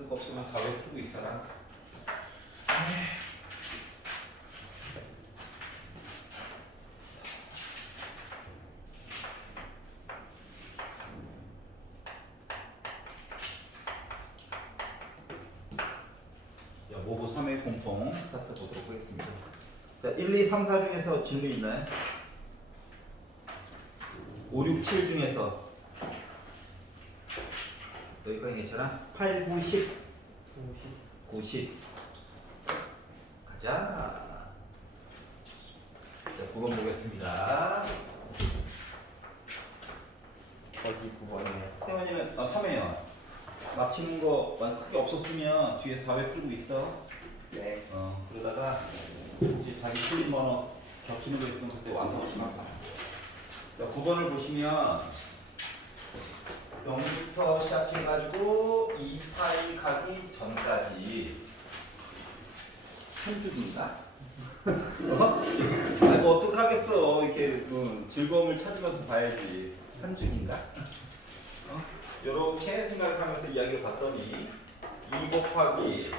뜻 없으면 4회 풀고 있어라. 자, 모부 3회 공통 스타트 보도록 하겠습니다. 자, 1, 2, 3, 4 중에서 질문 있나요? 5, 6, 7 중에서 여기까지 괜찮아? 8, 9, 10 90 가자. 자, 9번 보겠습니다. 어디 9번이에요? 세원이는 3회요. 막히는 거 크게 없었으면 뒤에 4회 풀고 있어. 네. 그러다가 이제 자기 틀린 번호 겹치는 거 있으면 그때 와서 봐. 자, 9번을 보시면 0부터 시작해가지고 2파이 가기 전까지 한 줄인가? 아니 뭐 어떡하겠어. 이렇게 즐거움을 찾으면서 봐야지. 한 줄인가? 이렇게 생각하면서 이야기를 봤더니 2 곱하기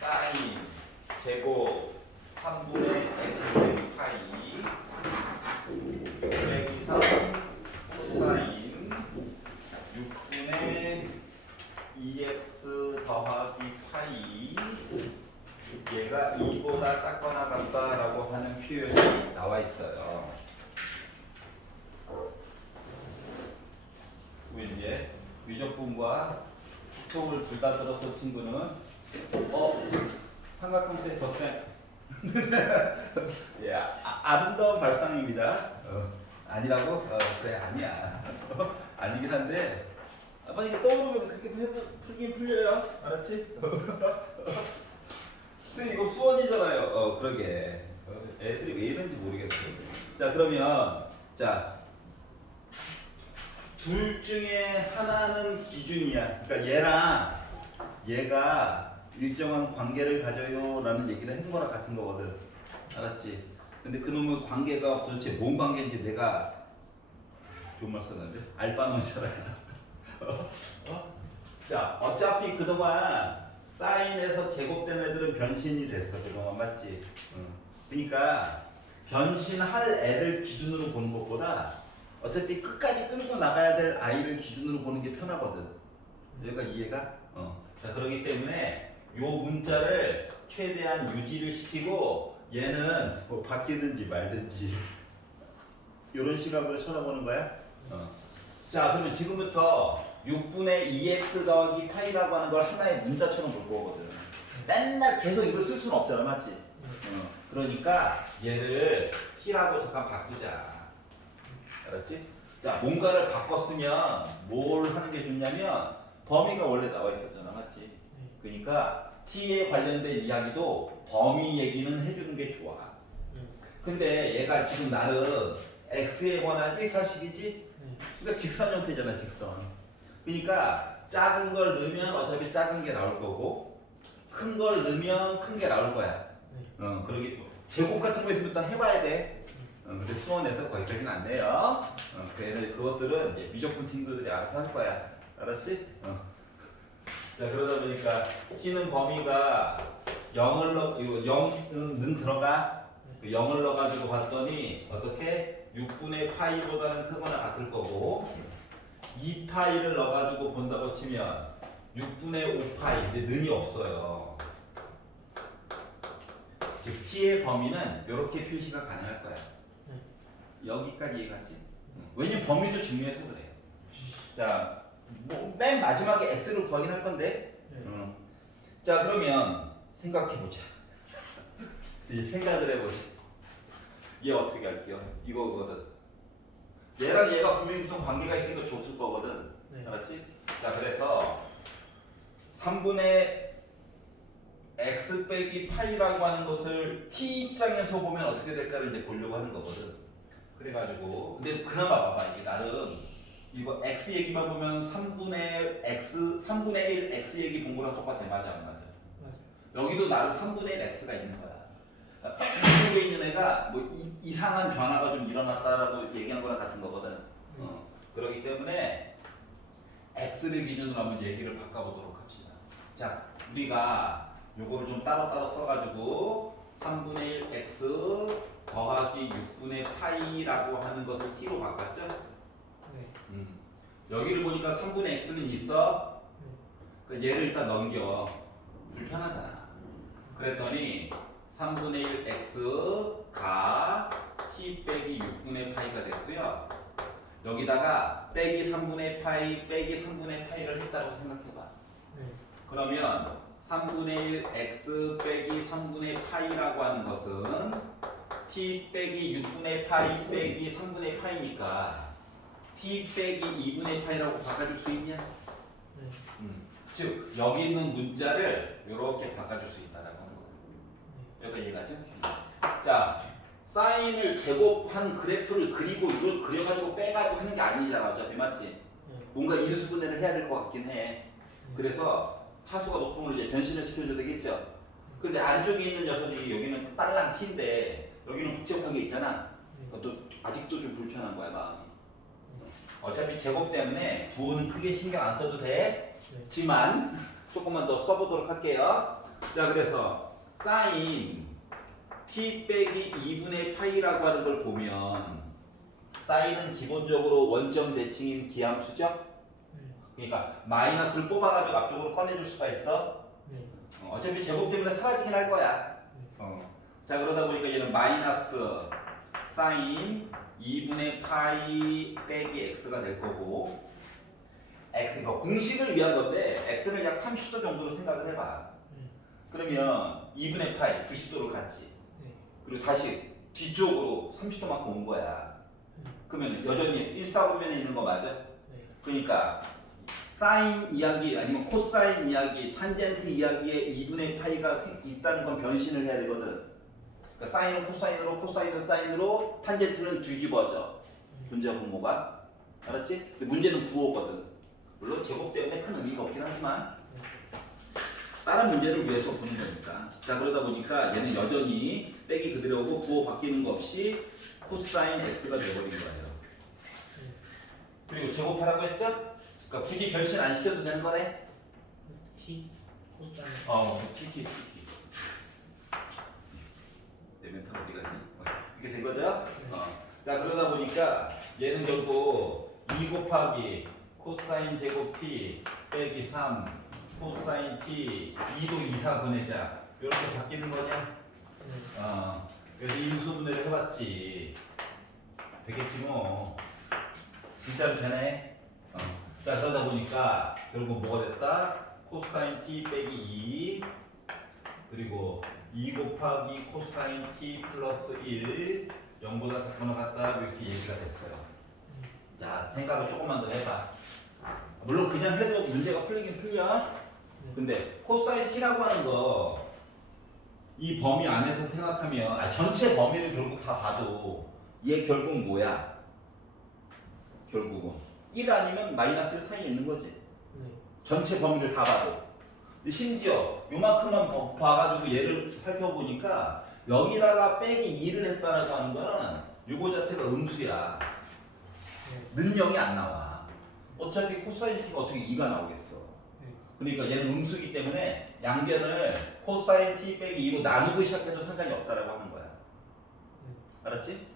사인 제곱 3분의 x 빼기 파이 빼기 3 코사인 6분의 2x 더하기 파이 얘가 2보다 작거나 같다라고 하는 표현이 나와 있어요. 이제 미적분과 속을 둘 다 들었던 친구는 삼각함수의 덧셈 예, 아름다운 발상입니다. 아니라고? 그래 아니야. 아니긴 한데 아빠 이게 떠오르면 그렇게 풀긴 풀려요. 알았지? 선생님 이거 수원이잖아요. 그러게 애들이 왜 이런지 모르겠어. 자 그러면 자 둘 중에 하나는 기준이야. 그러니까 얘랑 얘가 일정한 관계를 가져요 라는 얘기를 한 거랑 같은 거거든. 알았지? 근데 그놈의 관계가 도대체 뭔 관계인지 내가 좋은 말 썼는데 알바노잖아. 자 어차피 그동안 사인에서 제곱된 애들은 변신이 됐어. 그동안 맞지? 그러니까 변신할 애를 기준으로 보는 것보다 어차피 끝까지 끌고 나가야 될 아이를 기준으로 보는 게 편하거든. 여기가 이해가? 자 그렇기 때문에 요 문자를 최대한 유지를 시키고 얘는 뭐 바뀌든지 말든지 이런 시각으로 쳐다보는 거야. 자 그러면 지금부터 6분의 2x 더하기 파이라고 하는 걸 하나의 문자처럼 볼 거거든. 맨날 계속 이걸 쓸 수는 없잖아, 맞지? 그러니까 얘를 t라고 잠깐 바꾸자. 알았지? 자 뭔가를 바꿨으면 뭘 하는 게 좋냐면 범위가 원래 나와 있었잖아, 맞지? 그러니까 t에 관련된 이야기도 범위 얘기는 해주는 게 좋아. 근데 얘가 지금 나름 x에 관한 1차식이지? 그러니까 직선 형태잖아, 직선. 그러니까 작은 걸 넣으면 어차피 작은 게 나올 거고 큰 걸 넣으면 큰 게 나올 거야. 그러기 제곱 같은 거 있으면 일단 해봐야 돼. 근데 수원에서 거기까지는 안 돼요. 그래서 그것들은 이제 미적분 친구들이 알아서 할 거야. 알았지? 자 그러다 보니까 t는 범위가 0을 넣 이거 0은 들어가. 0을 넣어가지고 봤더니 어떻게 6분의 파이보다는 크거나 같을 거고 2파이를 넣어가지고 본다고 치면 6분의 5파이 근데 는이 없어요. 즉 t의 범위는 이렇게 표시가 가능할 거야. 여기까지 이해갔지? 왜냐면 범위도 중요해서 그래요. 자, 뭐 맨 마지막에 x를 구하긴 할 건데. 자 그러면 생각해보자. 생각을 해보자. 얘 어떻게 할게요? 이거거든. 얘랑 얘가 분명히 무슨 관계가 있으니까 줬을 거거든. 알았지? 자 그래서 3분의 x 빼기 파이라고 하는 것을 t 입장에서 보면 어떻게 될까를 이제 보려고 하는 거거든. 그래가지고 근데 그나마 봐봐 이게 나름 이거 x 얘기만 보면 3분의 1 x 얘기 본 거랑 똑같아. 맞아 안 맞아? 여기도 나름 3분의 1 x가 있는 거야. 중국에 있는 애가 뭐 이상한 변화가 좀 일어났다라고 얘기한 거랑 같은 거거든. 그렇기 때문에 x를 기준으로 한번 얘기를 바꿔보도록 합시다. 자, 우리가 요거를 좀 따로따로 써가지고 3분의 1 x 더하기 6분의 파이라고 하는 것을 t로 바꿨죠? 네. 여기를 보니까 3분의 x는 있어. 네. 그러니까 얘를 일단 넘겨. 불편하잖아. 그랬더니 3분의 1 x가 t 빼기 6분의 파이가 됐고요. 여기다가 빼기 3분의 파이 빼기 3분의 파이를 했다고 생각해봐. 네. 그러면 3분의 1 x 빼기 3분의 파이라고 하는 것은 t 빼기 6분의 파이 빼기 3분의 파이니까 t 빼기 2분의 파이라고 바꿔줄 수 있냐? 네. 즉 여기 있는 문자를 이렇게 바꿔줄 수 있다라고 하는 거예요. 여기까지 이해가죠? 자, 사인을 제곱한 그래프를 그리고 이걸 그려가지고 빼가지고 하는 게 아니잖아. 어차피 맞지? 네. 뭔가 인수분해를 해야 될 것 같긴 해. 그래서 차수가 높은 걸 이제 변신을 시켜줘야 되겠죠. 근데 안쪽에 있는 녀석이 여기는 딸랑 t인데 여기는 복잡한 게 있잖아. 그것도 아직도 좀 불편한 거야 마음이. 어차피 제곱 때문에 부호는 크게 신경 안 써도 되지만 조금만 더 써보도록 할게요. 자, 그래서 사인 t 빼기 2분의 파이라고 하는 걸 보면 사인은 기본적으로 원점 대칭인 기함수죠. 그러니까 마이너스를 뽑아가지고 앞쪽으로 꺼내줄 수가 있어. 어차피 제곱 때문에 사라지긴 할 거야. 자, 그러다 보니까 얘는 마이너스 사인 2분의 파이 빼기 x가 될 거고, 그러니까 공식을 위한 건데 x를 약 30도 정도로 생각을 해봐. 그러면 2분의 파이 90도를 갔지. 그리고 다시 뒤쪽으로 30도만큼 온 거야. 그러면 여전히 일사분면에 있는 거 맞아? 그러니까 사인 이야기 아니면 코사인 이야기, 탄젠트 이야기에 2분의 파이가 있다는 건 변신을 해야 되거든. 그러니까 사인은 코사인으로, 코사인은 사인으로, 탄젠트는 뒤집어져. 문제 분모가. 알았지? 근데 문제는 부호거든. 물론 제곱 때문에 큰 의미가 없긴 하지만 다른 문제를 위해서 보는 거니까. 자, 그러다 보니까 얘는 여전히 빼기 그대로고 부호 바뀌는 거 없이 코사인 x가 돼버린 거예요. 그리고 제곱하라고 했죠? 그러니까 굳이 변신 안 시켜도 되는 거네? T 코사인. t. 내 멘탈 어디 갔니? 이렇게 된 거죠? 자, 그러다 보니까 얘는 결국 2 곱하기 코사인 제곱 t 빼기 3 코사인 t 2도 2, 4 보내자. 이렇게 바뀌는 거냐? 그래서 인수분해를 해봤지. 되겠지 뭐. 진짜로 되네. 자, 그러다 보니까 결국 뭐가 됐다? 코사인 t 빼기 2 그리고 2 곱하기 코사인 t 플러스 1 0보다 작거나 같다 이렇게 얘기가 됐어요. 자, 생각을 조금만 더 해봐. 물론 그냥 해도 문제가 풀리긴 풀려. 근데 코사인 t라고 하는 거 이 범위 안에서 생각하면 전체 범위를 결국 다 봐도 얘 결국 뭐야? 결국은 1 아니면 마이너스 1 사이에 있는 거지. 전체 범위를 다 봐도. 근데 심지어 요만큼만 봐가지고 얘를 살펴보니까 여기다가 빼기 2를 했다라고 하는 거는 요거 자체가 음수야. 는 0이 안 나와. 어차피 코사인 t가 어떻게 2가 나오겠어. 그러니까 얘는 음수기 때문에 양변을 코사인 t 빼기 2로 나누고 시작해도 상관이 없다라고 하는 거야. 알았지?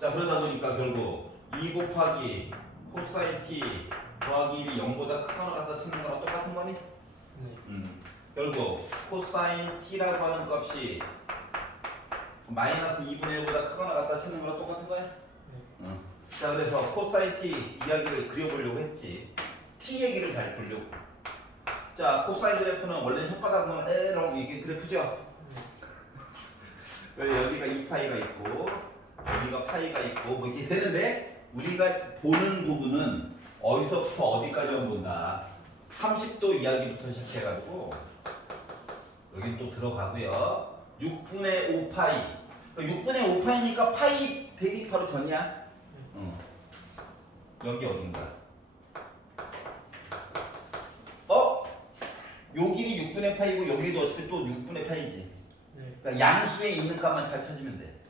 자, 그러다 보니까 결국 2 곱하기 코사인 t 더하기 1이 0보다 크거나 같다 찾는 거랑 똑같은 거니? 결국 코사인 t라고 하는 값이 마이너스 2분의 1보다 크거나 같다 찾는 거랑 똑같은 거야? 자, 그래서 코사인 t 이야기를 그려보려고 했지. t 얘기를 잘 보려고. 자, 코사인 그래프는 원래 혓바닥은 에롱 이게 그래프죠? 여기가 2파이가 있고 여기가 파이가 있고 뭐 이렇게 되는데 우리가 보는 부분은 어디서부터 어디까지만 본다. 30도 이야기부터 시작해가지고 여긴 또 들어가고요. 6분의 5파이. 6분의 5파이니까 파이 대기 바로 전이야. 여기 어딘가. 요 길이 6분의 파이고 요 길이도 어차피 또 6분의 파이지. 그러니까 양수에 있는 값만 잘 찾으면 돼.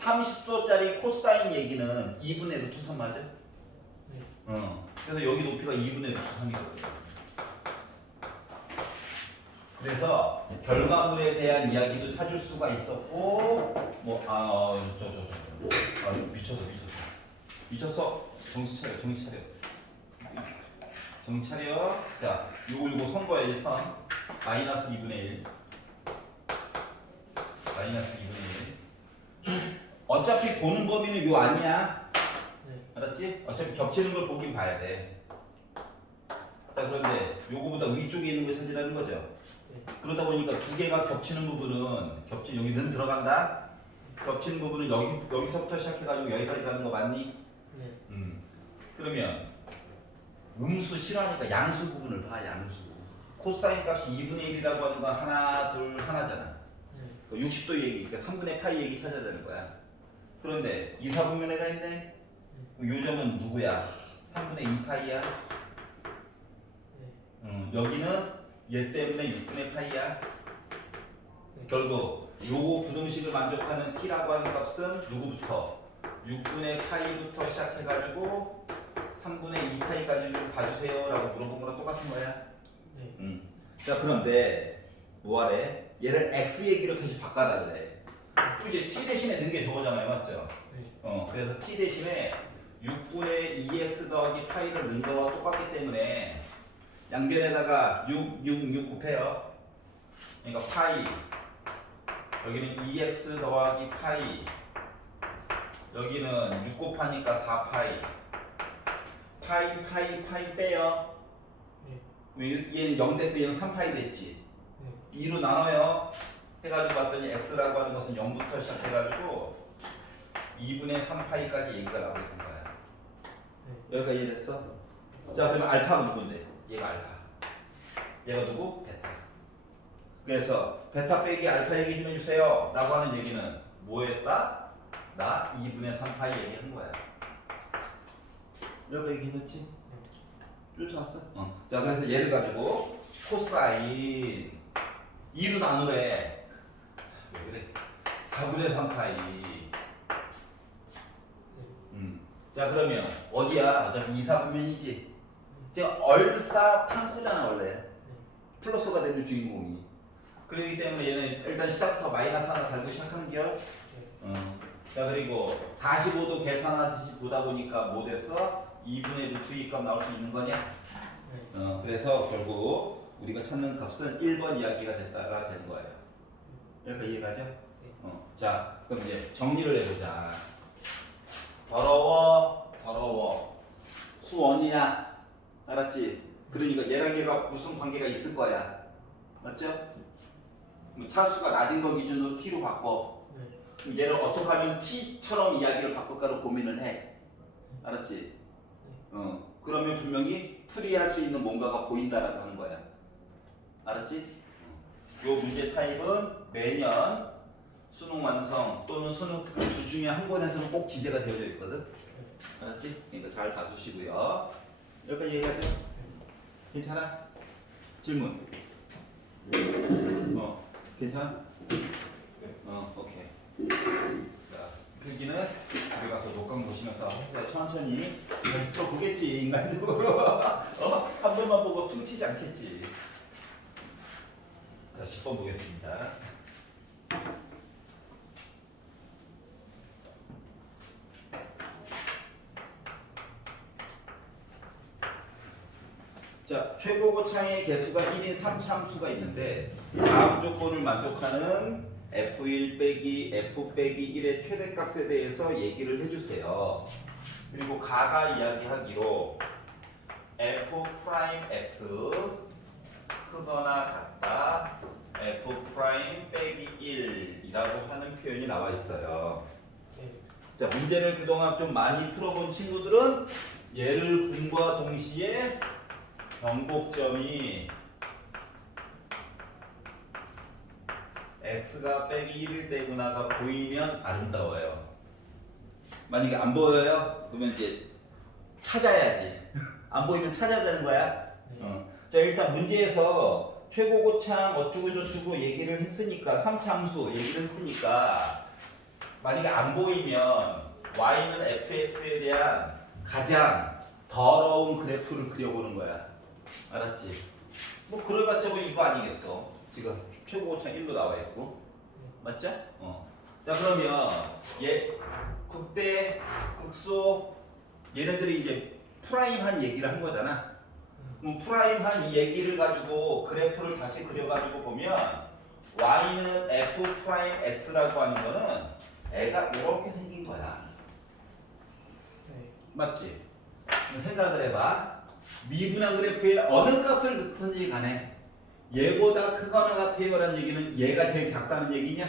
30도짜리 코사인 얘기는 2분의 루트 3 맞아? 그래서 여기 높이가 2분의 루트 3이거든. 그래서 결과물에 대한 이야기도 찾을 수가 있었고 미쳤어. 정신 차려. 정신 차려. 자, 요거 선거야지 선. 마이너스 2분의 1. 마이너스 2분의 1. 어차피 보는 범위는 요 아니야. 네. 알았지? 어차피 겹치는 걸 보긴 봐야 돼. 자, 그런데 요거보다 위쪽에 있는 걸 찾으라는 거죠. 네. 그러다 보니까 두 개가 겹치는 부분은 여기는 들어간다. 겹치는 부분은 여기서부터 시작해가지고 여기까지 가는 거 맞니? 네. 그러면 음수 싫어하니까 양수 부분을 봐. 양수. 코사인 값이 2분의 1이라고 하는 건 하나, 둘, 하나잖아. 네. 60도 얘기, 그러니까 3분의 파이 얘기 찾아야 되는 거야. 그런데 2, 4분면에가 있네. 그럼 요 점은 누구야? 3분의 2파이야. 네. 여기는 얘 때문에 6분의 파이야. 네. 결국 요거 부등식을 만족하는 t라고 하는 값은 누구부터? 6분의 파이부터 시작해가지고 3분의 2파이까지 좀 봐주세요 라고 물어본 거랑 똑같은 거야. 네. 자, 그런데 뭐하래? 얘를 x 얘기로 다시 바꿔라 그래. 그럼 이제 t 대신에 넣은 게 저거잖아요, 맞죠? 네. 그래서 t 대신에 6분의 2x 더하기 파이를 넣은 거와 똑같기 때문에 양변에다가 6 곱해요. 그러니까 파이, 여기는 2x 더하기 파이, 여기는 6 곱하니까 4파이, 파이 빼요. 얘는 0 됐고 얘는 3파이 됐지. 2로 나눠요. 해가지고 봤더니 x라고 하는 것은 0부터 시작해가지고 2분의 3파이까지 얘기가 나오게 된 거야. 여기까지 이해됐어? 자, 그러면 알파가 누군데? 얘가 알파. 얘가 누구? 베타. 그래서 베타 빼기 알파 얘기 좀 해주세요 라고 하는 얘기는 뭐였다? 나 2분의 3파이 얘기한 거야. 여기까지 얘기했지? 쫓아왔어? 자, 그래서 얘를 가지고 코사인 2로 나누래. 왜 그래? 4분의 3파이. 자, 그러면 어디야? 어차피 2, 4분면이지. 지금 얼사탕코잖아 원래. 플러스가 되는 주인공이. 그렇기 때문에 얘는 일단 시작부터 마이너스 하나 달고 시작하는 겨. 자, 그리고 45도 계산하듯이 보다 보니까 뭐 됐어? 2분의 루트 2값 나올 수 있는 거냐? 그래서 결국 우리가 찾는 값은 1번 이야기가 됐다가 되는 거예요. 여기까지 이해가죠? 자, 그럼 이제 정리를 해보자. 더러워 수원이야. 알았지? 그러니까 얘랑 얘가 무슨 관계가 있을 거야. 맞죠? 그럼 차수가 낮은 거 기준으로 t로 바꿔. 그럼 얘를 어떻게 하면 t처럼 이야기를 바꿀까로 고민을 해. 알았지? 그러면 분명히 풀이할 수 있는 뭔가가 보인다라고 하는 거야. 알았지? 요 문제 타입은 매년 수능 완성 또는 수능 특급 주 중에 한 권에서는 꼭 기재가 되어져 있거든. 알았지? 그러니까 잘 봐주시고요. 여기까지 얘기하죠? 괜찮아? 질문? 괜찮아? 오케이. 자, 필기는 집에 가서 녹강 보시면서 천천히 또 보겠지 인간적으로. 한 번만 보고 퉁치지 않겠지. 자, 10번 보겠습니다. 자, 최고고창의 개수가 1인 3참수가 있는데 다음 조건을 만족하는 f1 빼기 f 빼기 1의 최대값에 대해서 얘기를 해주세요. 그리고 가가 이야기하기로 f 프라임 x 크거나 같다 f 프라임 빼기 1이라고 하는 표현이 나와 있어요. 자, 문제를 그동안 좀 많이 풀어본 친구들은 얘를 봄과 동시에 변곡점이 x가 빼기 1일 때구나가 보이면 아름다워요. 만약에 안 보여요? 그러면 이제 찾아야지. 안 보이면 찾아야 되는 거야. 자, 일단 문제에서 최고고창 어쩌고저쩌고 얘기를 했으니까 3참수 얘기를 했으니까 만약에 안 보이면 y는 fx에 대한 가장 더러운 그래프를 그려보는 거야. 알았지? 뭐 그래봤자 뭐 이거 아니겠어. 지금 최고 고차 1로 나와 있고. 맞죠? 자, 그러면 극대, 극소 얘네들이 이제 프라임한 얘기를 한 거잖아. 그럼 프라임한 이 얘기를 가지고 그래프를 다시 그려가지고 보면 y는 f 프라임 x라고 하는 거는 애가 이렇게 생긴 거야. 네. 맞지? 생각을 해봐. 미분한 그래프에 어느 값을 넣든지 간에 얘보다 크거나 같아요라는 얘기는 얘가 제일 작다는 얘기냐?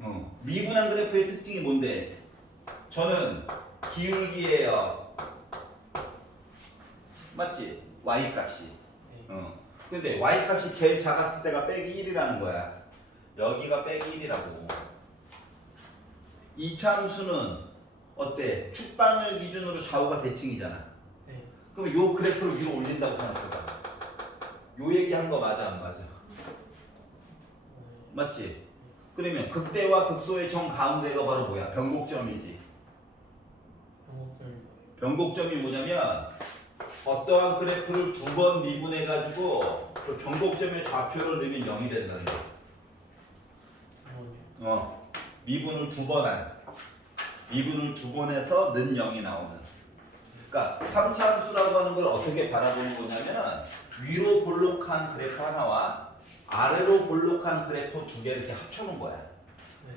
네. 미분한 그래프의 특징이 뭔데? 저는 기울기예요. 맞지? y 값이. 네. 근데 y 값이 제일 작았을 때가 빼기 1이라는 거야. 여기가 빼기 1이라고. 이차함수는 어때? 축방을 기준으로 좌우가 대칭이잖아. 네. 그럼 요 그래프를 위로 올린다고 생각해봐. 요 얘기한 거 맞아 안 맞아? 맞지? 그러면 극대와 극소의 정 가운데가 바로 뭐야? 변곡점이지. 변곡점이 뭐냐면 어떠한 그래프를 두 번 미분해 가지고 그 변곡점의 좌표를 넣으면 0이 된다는 거야. 미분을 두 번 해서 는 0이 나오는. 그러니까 3차 함수라고 하는 걸 어떻게 바라보는 거냐면 위로 볼록한 그래프 하나와 아래로 볼록한 그래프 두 개를 이렇게 합쳐놓은 거야. 네.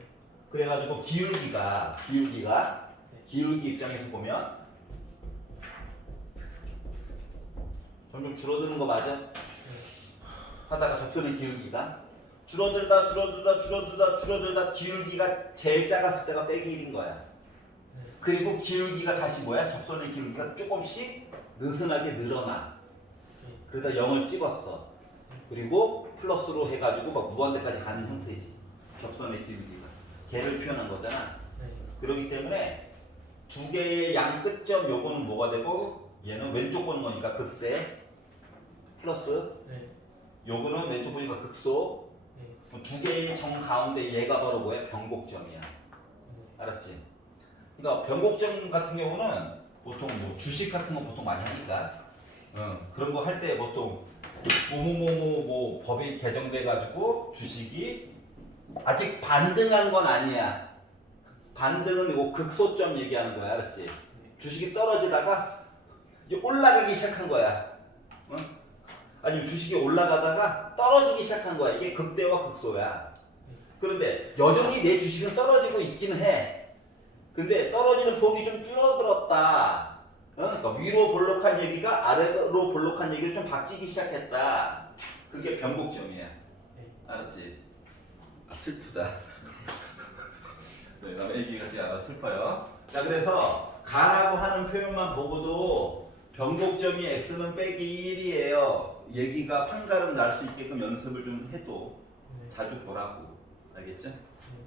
그래가지고 기울기 입장에서 보면 점점 줄어드는 거 맞아? 하다가 접선의 기울기가 줄어들다 기울기가 제일 작았을 때가 빼기 1인 거야. 그리고 기울기가 다시 뭐야? 접선의 기울기가 조금씩 느슨하게 늘어나. 그러다 0을 찍었어. 그리고 플러스로 해가지고 막 무한대까지 가는 형태지. 접선의 기울기가. 걔를 표현한 거잖아. 그렇기 때문에 두 개의 양 끝점 요거는 뭐가 되고 얘는 왼쪽 보는 거니까 극대 플러스 요거는 왼쪽 보니까 극소. 두 개의 정 가운데 얘가 바로 뭐야? 변곡점이야. 알았지? 그러니까 변곡점 같은 경우는 보통 뭐 주식 같은 거 보통 많이 하니까 그런 거 할 때 보통 뭐 법이 개정돼 가지고 주식이 아직 반등한 건 아니야. 반등은 이거 극소점 얘기하는 거야. 알았지? 주식이 떨어지다가 이제 올라가기 시작한 거야. 아니면 주식이 올라가다가 떨어지기 시작한 거야. 이게 극대와 극소야. 그런데 여전히 내 주식은 떨어지고 있긴 해. 근데 떨어지는 폭이 좀 줄어들었다. 그러니까 위로 볼록한 얘기가 아래로 볼록한 얘기로 좀 바뀌기 시작했다. 그게 변곡점이야. 알았지? 아, 슬프다. 남의 얘기 같지 않아 슬퍼요. 자, 그래서 가라고 하는 표현만 보고도 변곡점이 x는 빼기 1이에요. 얘기가 판가름 날 수 있게끔 연습을 좀 해도 자주 보라고. 알겠죠?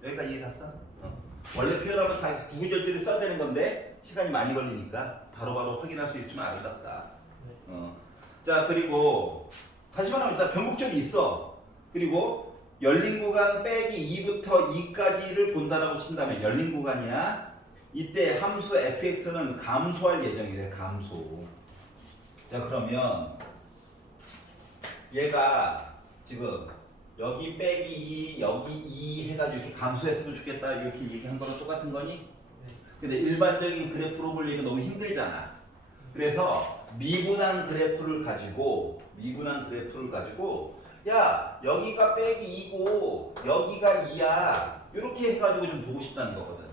여기까지 이해 갔어? 원래 표현하면 다 구구절절히 써야 되는 건데 시간이 많이 걸리니까 바로바로 확인할 수 있으면 아름답다. 자, 그리고 다시 말하면 일단 변곡점이 있어. 그리고 열린 구간 빼기 2부터 2까지를 본다라고 친다면 열린 구간이야. 이때 함수 fx는 감소할 예정이래. 감소. 자, 그러면 얘가 지금 여기 빼기 2, 여기 2 해가지고 이렇게 감소했으면 좋겠다 이렇게 얘기한 거랑 똑같은 거니? 근데 일반적인 그래프로 보려면 너무 힘들잖아. 그래서 미분한 그래프를 가지고 야, 여기가 빼기 2고 여기가 2야 이렇게 해가지고 좀 보고 싶다는 거거든.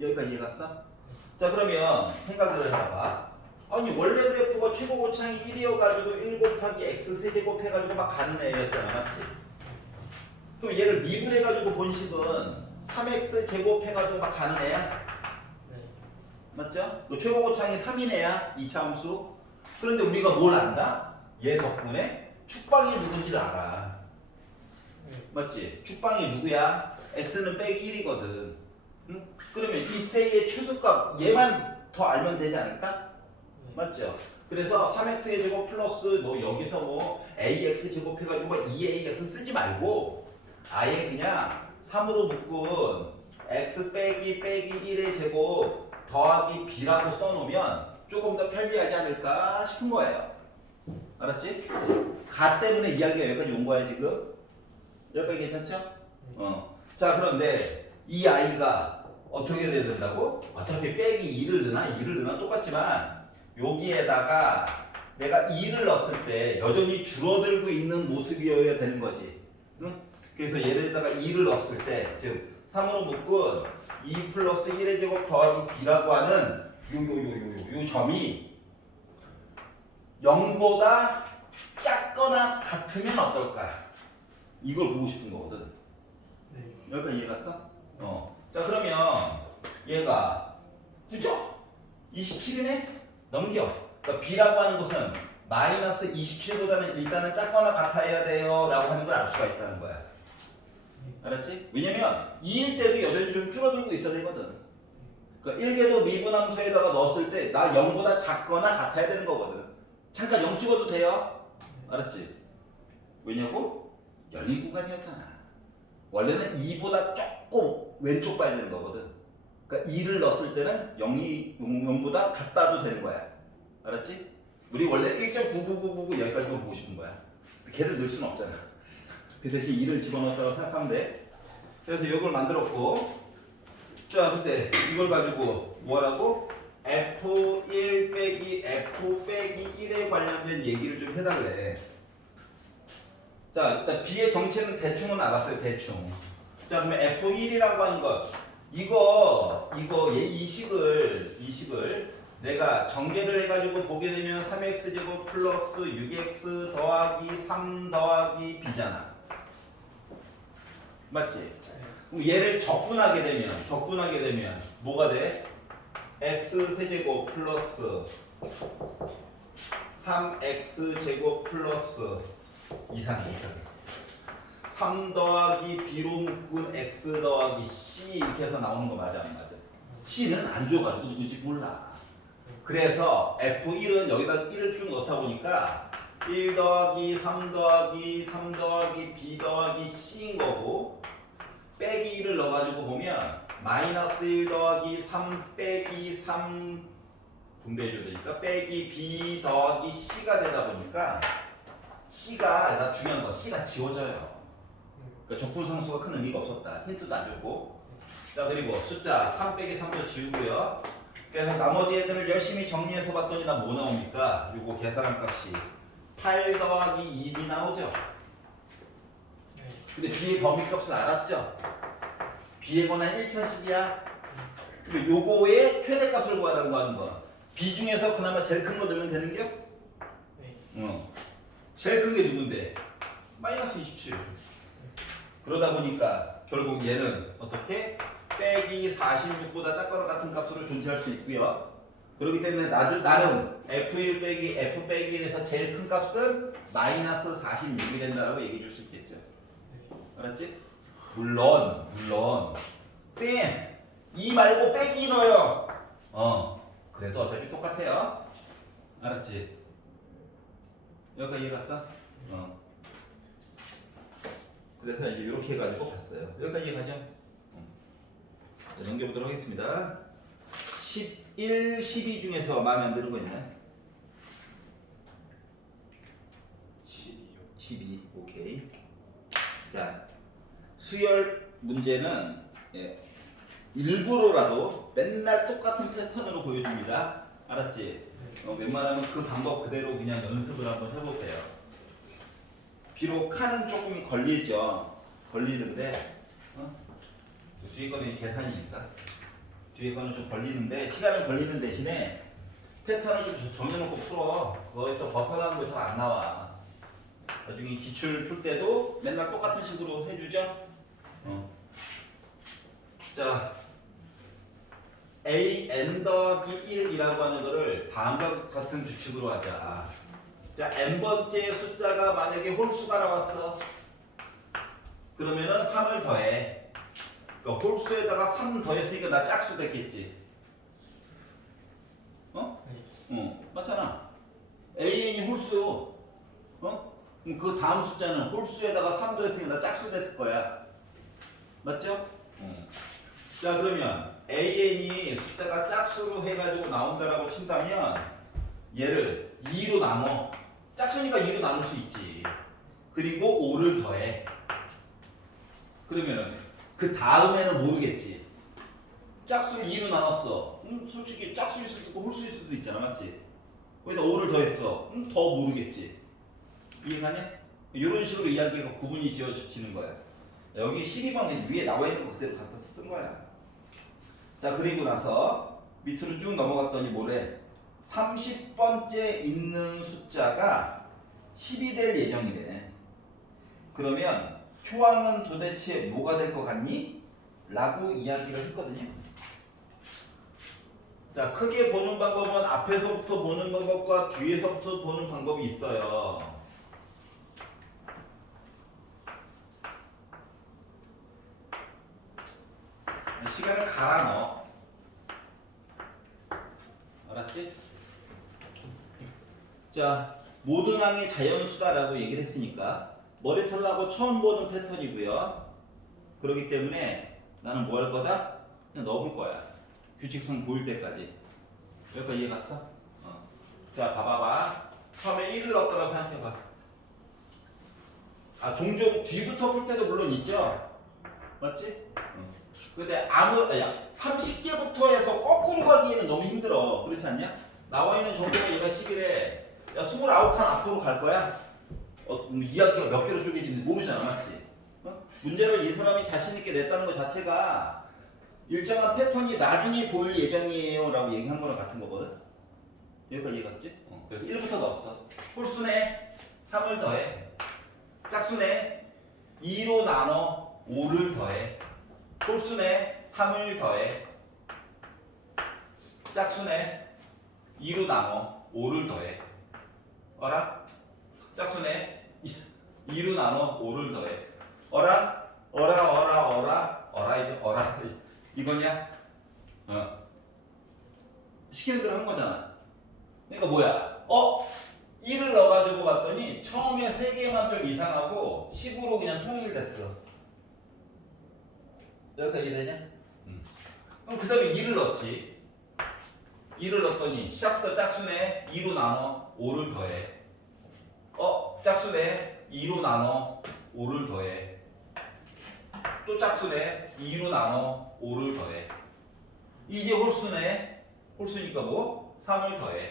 여기까지 이해 갔어? 자, 그러면 생각을 해봐봐. 아니 원래 그래프가 최고 고창이 1이어가지고 1 곱하기 x 세제곱 해가지고 막 가는 애였잖아. 맞지? 그럼 얘를 미분해가지고 본 식은 3x 제곱 해가지고 막 가는 애야? 맞죠? 그 최고 고창이 3인 애야. 2차 함수. 그런데 우리가 뭘 안다? 얘 덕분에 축방이 누군지를 알아. 맞지? 축방이 누구야? x는 빼기 1이거든. 응? 그러면 이때의 최소값 얘만 더 알면 되지 않을까? 맞죠? 그래서 3x의 제곱 플러스 뭐 여기서 뭐 ax 제곱 해가지고 뭐 2ax 쓰지 말고 아예 그냥 3으로 묶은 x 빼기 1의 제곱 더하기 b라고 써놓으면 조금 더 편리하지 않을까 싶은 거예요. 알았지? 가 때문에 이야기가 여기까지 온 거야 지금. 여기까지 괜찮죠? 자 그런데 이 아이가 어떻게 돼야 된다고? 어차피 빼기 2를 넣나 똑같지만 여기에다가 내가 2를 넣었을 때 여전히 줄어들고 있는 모습이어야 되는 거지. 응? 그래서 얘에다가 2를 넣었을 때, 즉 3으로 묶은 2 플러스 1의 제곱 더하기 b라고 하는 요 점이 0보다 작거나 같으면 어떨까? 이걸 보고 싶은 거거든. 네. 여기까지 이해갔어? 자 그러면 얘가 9죠? 27이네? 넘겨. 그러니까 b라고 하는 것은 마이너스 27보다는 일단은 작거나 같아야 돼요 라고 하는 걸 알 수가 있다는 거야. 알았지? 왜냐면 2일 때도 여전히 좀 줄어들고 있어야 되거든. 그러니까 1계도 미분함수에다가 넣었을 때 나 0보다 작거나 같아야 되는 거거든. 잠깐 0 찍어도 돼요. 알았지? 왜냐고? 열린 구간이었잖아. 원래는 2보다 조금 왼쪽 봐야 되는 거거든. 그러니까 2를 넣었을 때는 0보다 같다도 되는 거야. 알았지? 우리 원래 1.99999 여기까지만 보고 싶은 거야. 걔를 넣을 수는 없잖아. 그 대신 2를 집어넣었다고 생각하면 돼. 그래서 이걸 만들었고, 자 근데 이걸 가지고 뭐라고? F1 빼기 F 빼기 1에 관련된 얘기를 좀 해달래. 자 일단 B의 정체는 대충은 알았어요. 대충. 자 그러면 F1이라고 하는 것 이 식을 내가 전개를 해가지고 보게 되면 3x제곱 플러스 6x 더하기 3 더하기 b잖아. 맞지? 그럼 얘를 적분하게 되면 뭐가 돼? x세제곱 플러스 3x제곱 플러스 이상해. 3 더하기 b로 묶은 x 더하기 c 이렇게 해서 나오는 거 맞아 안 맞아? c는 안 줘가지고 누구지 몰라. 그래서 F1은 여기다 1을 쭉 넣다 보니까 1 더하기 3 더하기 3 더하기 b 더하기 c인 거고, 빼기 1을 넣어가지고 보면 마이너스 1 더하기 3 빼기 3 분배해줘야 되니까 빼기 b 더하기 c가 되다 보니까 c가 나 중요한 거 c가 지워져요. 그러니까 적분상수가 큰 의미가 없었다. 힌트도 안 줬고. 자 그리고 숫자 3 빼기 3도 지우고요. 그래서 나머지 애들을 열심히 정리해서 봤더니 나 뭐 나옵니까? 요거 계산할 값이 8 더하기 2이 나오죠. 근데 b의 범위값을 알았죠? b에 관한 1차식이야. 근데 요거의 최대값을 구하라고 하는 거. b 중에서 그나마 제일 큰 거 넣으면 되는겨? 네. 제일 큰 게 누군데? 마이너스 27. 그러다 보니까 결국 얘는 어떻게? 빼기 46보다 작거나 같은 값으로 존재할 수 있고요. 그렇기 때문에 나름 F1 빼기 F 빼기 1에서 제일 큰 값은 마이너스 46이 된다라고 얘기해 줄 수 있겠죠. 알았지? 물론 쌤! 2 말고 빼기 넣어요. 그래도 어차피 똑같아요. 알았지? 여기까지 이해 갔어? 그래서 이제 이렇게 해가지고 봤어요. 여기까지 이해 가죠? 넘겨보도록 하겠습니다. 11, 12 중에서 마음에 안 드는 거 있나요? 12요. 12, 오케이. 자, 수열 문제는 일부러라도 맨날 똑같은 패턴으로 보여줍니다. 알았지? 웬만하면 그 방법 그대로 그냥 연습을 한번 해보세요. 비록 칸은 조금 걸리는데 뒤에 거는 계산이니까 뒤에 거는 좀 걸리는데 시간은 걸리는 대신에 패턴을 좀 정해놓고 풀어. 거기서 벗어나는 거 잘 안 나와. 나중에 기출 풀 때도 맨날 똑같은 식으로 해주죠. 자, an 더하기 1이라고 하는 거를 다음과 같은 규칙으로 하자. 자, n번째 숫자가 만약에 홀수가 나왔어. 그러면은 3을 더해. 그러니까 홀수에다가 3 더했으니까 나 짝수 됐겠지. 맞잖아. AN이 홀수. 그럼 그 다음 숫자는 홀수에다가 3 더했으니까 나 짝수 됐을 거야. 맞죠? 자 그러면 AN이 숫자가 짝수로 해가지고 나온다라고 친다면 얘를 2로 나눠. 짝수니까 2로 나눌 수 있지. 그리고 5를 더해. 그러면은 그 다음에는 모르겠지. 짝수를 2로 나눴어. 솔직히 짝수일 수도 있고 홀수일 수도 있잖아, 맞지? 거기다 5를 더했어. 더 모르겠지. 이해가냐? 이런 식으로 이야기가 구분이 지어지는 거야. 여기 12번 위에 나와 있는 거 그대로 갖다 쓴 거야. 자, 그리고 나서 밑으로 쭉 넘어갔더니 뭐래? 30번째 있는 숫자가 10이 될 예정이래. 그러면 표항은 도대체 뭐가 될 것 같니? 라고 이야기를 했거든요. 자, 크게 보는 방법은 앞에서부터 보는 방법과 뒤에서부터 보는 방법이 있어요. 시간을 갈아 넣어. 알았지? 자, 모든 항이 자연수다라고 얘기를 했으니까 머리털나고 처음 보는 패턴이고요. 그렇기 때문에 나는 뭐 할 거다? 그냥 넣어볼 거야. 규칙성 보일 때까지. 여기까지 이해 갔어? 자, 봐봐봐. 처음에 1을 넣었다고 생각해봐. 아, 종종 뒤부터 풀 때도 물론 있죠? 맞지? 근데 30개부터 해서 거꾸로 가기에는 너무 힘들어. 그렇지 않냐? 나와 있는 정도가 얘가 11에 야 29칸 앞으로 갈 거야? 이야기가 몇 개로 쪼개지는지 모르잖아. 맞지? 문제를 이 사람이 자신 있게 냈다는 것 자체가 일정한 패턴이 나중에 보일 예정이에요 라고 얘기한 거랑 같은 거거든. 여기까지 이해 갔지? 그래서 1부터 넣었어. 홀수네 3을 더해. 짝수네 2로 나눠 5를 더해. 홀수네 3을 더해. 짝수네 2로 나눠 5를 더해. 어라? 짝수네 2로 나눠 5를 더해. 어라? 어라 이거냐? 시키는 대로 한 거잖아. 그러니까 뭐야? 1을 넣어가지고 봤더니 처음에 3개만 좀 이상하고 10으로 그냥 통일됐어. 여기까지 이해되냐? 그럼 그 다음에 2를 넣었지. 2를 넣었더니 시작부터 짝수네 2로 나눠 5를 더해. 짝수네 2로 나눠 5를 더해. 또 짝수네 2로 나눠 5를 더해. 이제 홀수네. 홀수니까 뭐? 3을 더해.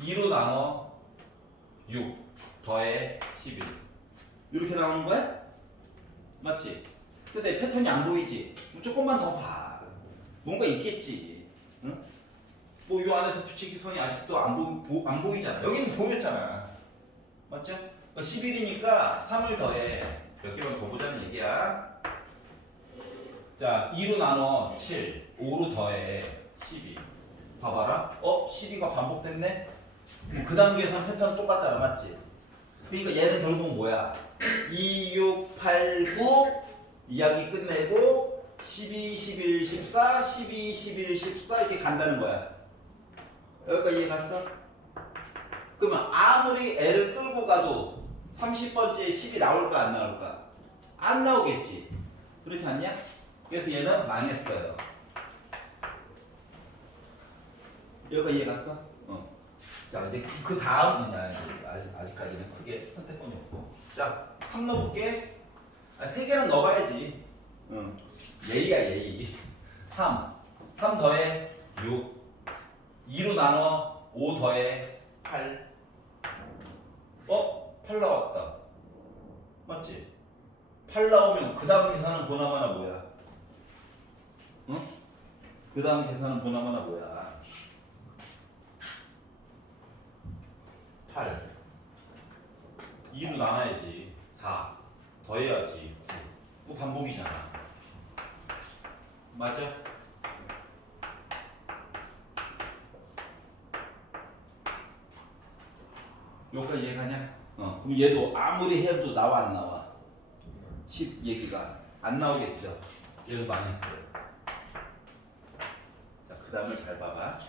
2로 나눠 6 더해 11. 이렇게 나오는 거야? 맞지? 근데 패턴이 안 보이지? 조금만 더 봐. 뭔가 있겠지. 응? 뭐 이 안에서 규칙성이 아직도 안 보이잖아. 여기는 보였잖아. 맞죠? 11이니까 3을 더해. 몇 개만 더 보자는 얘기야. 자, 2로 나눠 7, 5로 더해 12. 봐봐라. 12가 반복됐네? 그 단계에선 패턴 똑같잖아. 맞지? 그러니까 얘는 결국 뭐야? 2, 6, 8, 9 이야기 끝내고 12, 11, 14, 12, 11, 14 이렇게 간다는 거야. 여기까지 이해 갔어? 그러면 아무리 애를 끌고 가도 30번째에 10이 나올까 안 나올까? 안 나오겠지. 그렇지 않냐? 그래서 얘는 망했어요. 여기까지 이해 갔어? 자, 이제 그 다음 아직까지는 크게 선택권이 없고. 자, 3 넣어볼게. 3개는 넣어봐야지. 예의야, 예의. 3 더해 6. 2로 나눠 5 더해 8. 8 나왔다. 맞지? 8 나오면 그 다음 계산은 보나마나 뭐야? 그 다음 계산은 보나마나 뭐야? 8 2로 나눠야지. 4 더해야지. 9 그거 반복이잖아. 맞아? 여기까지 이해가냐? 그럼 얘도 아무리 해도 나와 안 나와? 10 얘기가 안 나오겠죠? 얘도 망했어요. 자, 그 다음을 잘 봐봐.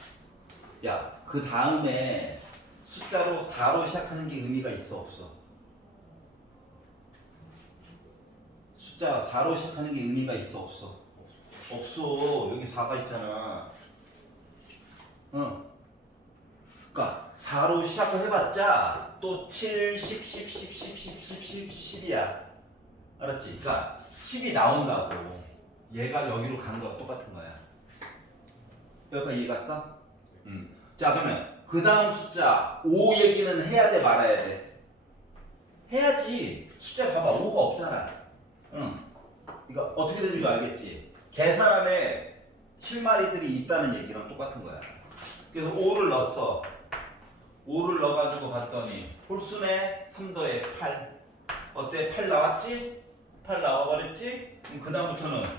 야, 그 다음에 숫자로 4로 시작하는 게 의미가 있어 없어? 숫자가 4로 시작하는 게 의미가 있어 없어? 없어. 여기 4가 있잖아. 그러니까 4로 시작을 해봤자 또 7, 10, 10, 10, 10, 10, 10, 10, 10이야. 알았지? 그러니까 10이 나온다고. 얘가 여기로 가는 거 똑같은 거야. 여기까지 이해 갔어? 자, 그러면 그 다음 숫자 5 얘기는 해야 돼, 말아야 돼? 해야지. 숫자 봐봐, 5가 없잖아. 응. 그러니까 어떻게 되는 줄 알겠지? 계산안에 실마리들이 있다는 얘기랑 똑같은 거야. 그래서 5를 넣었어. 5를 넣어가지고 봤더니 홀수네 3 더해 8. 어때? 8 나왔지? 8 나와버렸지? 그럼 그 다음부터는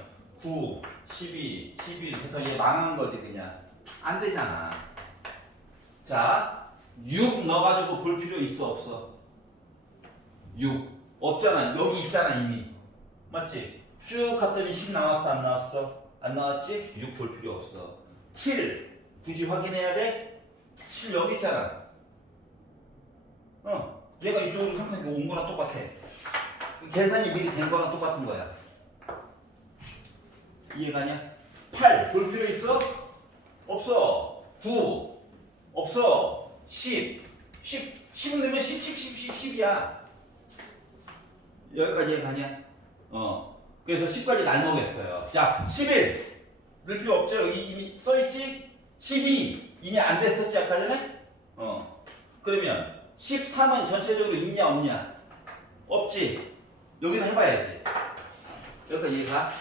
9, 12, 11 해서 얘 망한 거지 그냥. 안 되잖아. 자, 6 넣어가지고 볼 필요 있어 없어? 6 없잖아. 여기 있잖아 이미. 맞지? 쭉 갔더니 10 나왔어 안 나왔어? 안 나왔지? 6 볼 필요 없어. 7 굳이 확인해야 돼? 7 여기 있잖아. 얘가 이쪽으로 항상 온 거랑 똑같아. 계산이 미리 된 거랑 똑같은 거야. 이해가냐? 8 볼 필요 있어? 없어. 9 없어. 10 넣으면 10 10이야. 여기까지 이해가냐? 그래서 10까지 나누겠어요. 자, 11 넣을 필요 없죠? 여기 이미 써있지? 12 이미 안 됐었지 아까 전에? 그러면 13은 전체적으로 있냐 없냐? 없지. 여기는 해봐야지. 여기까지 이해가?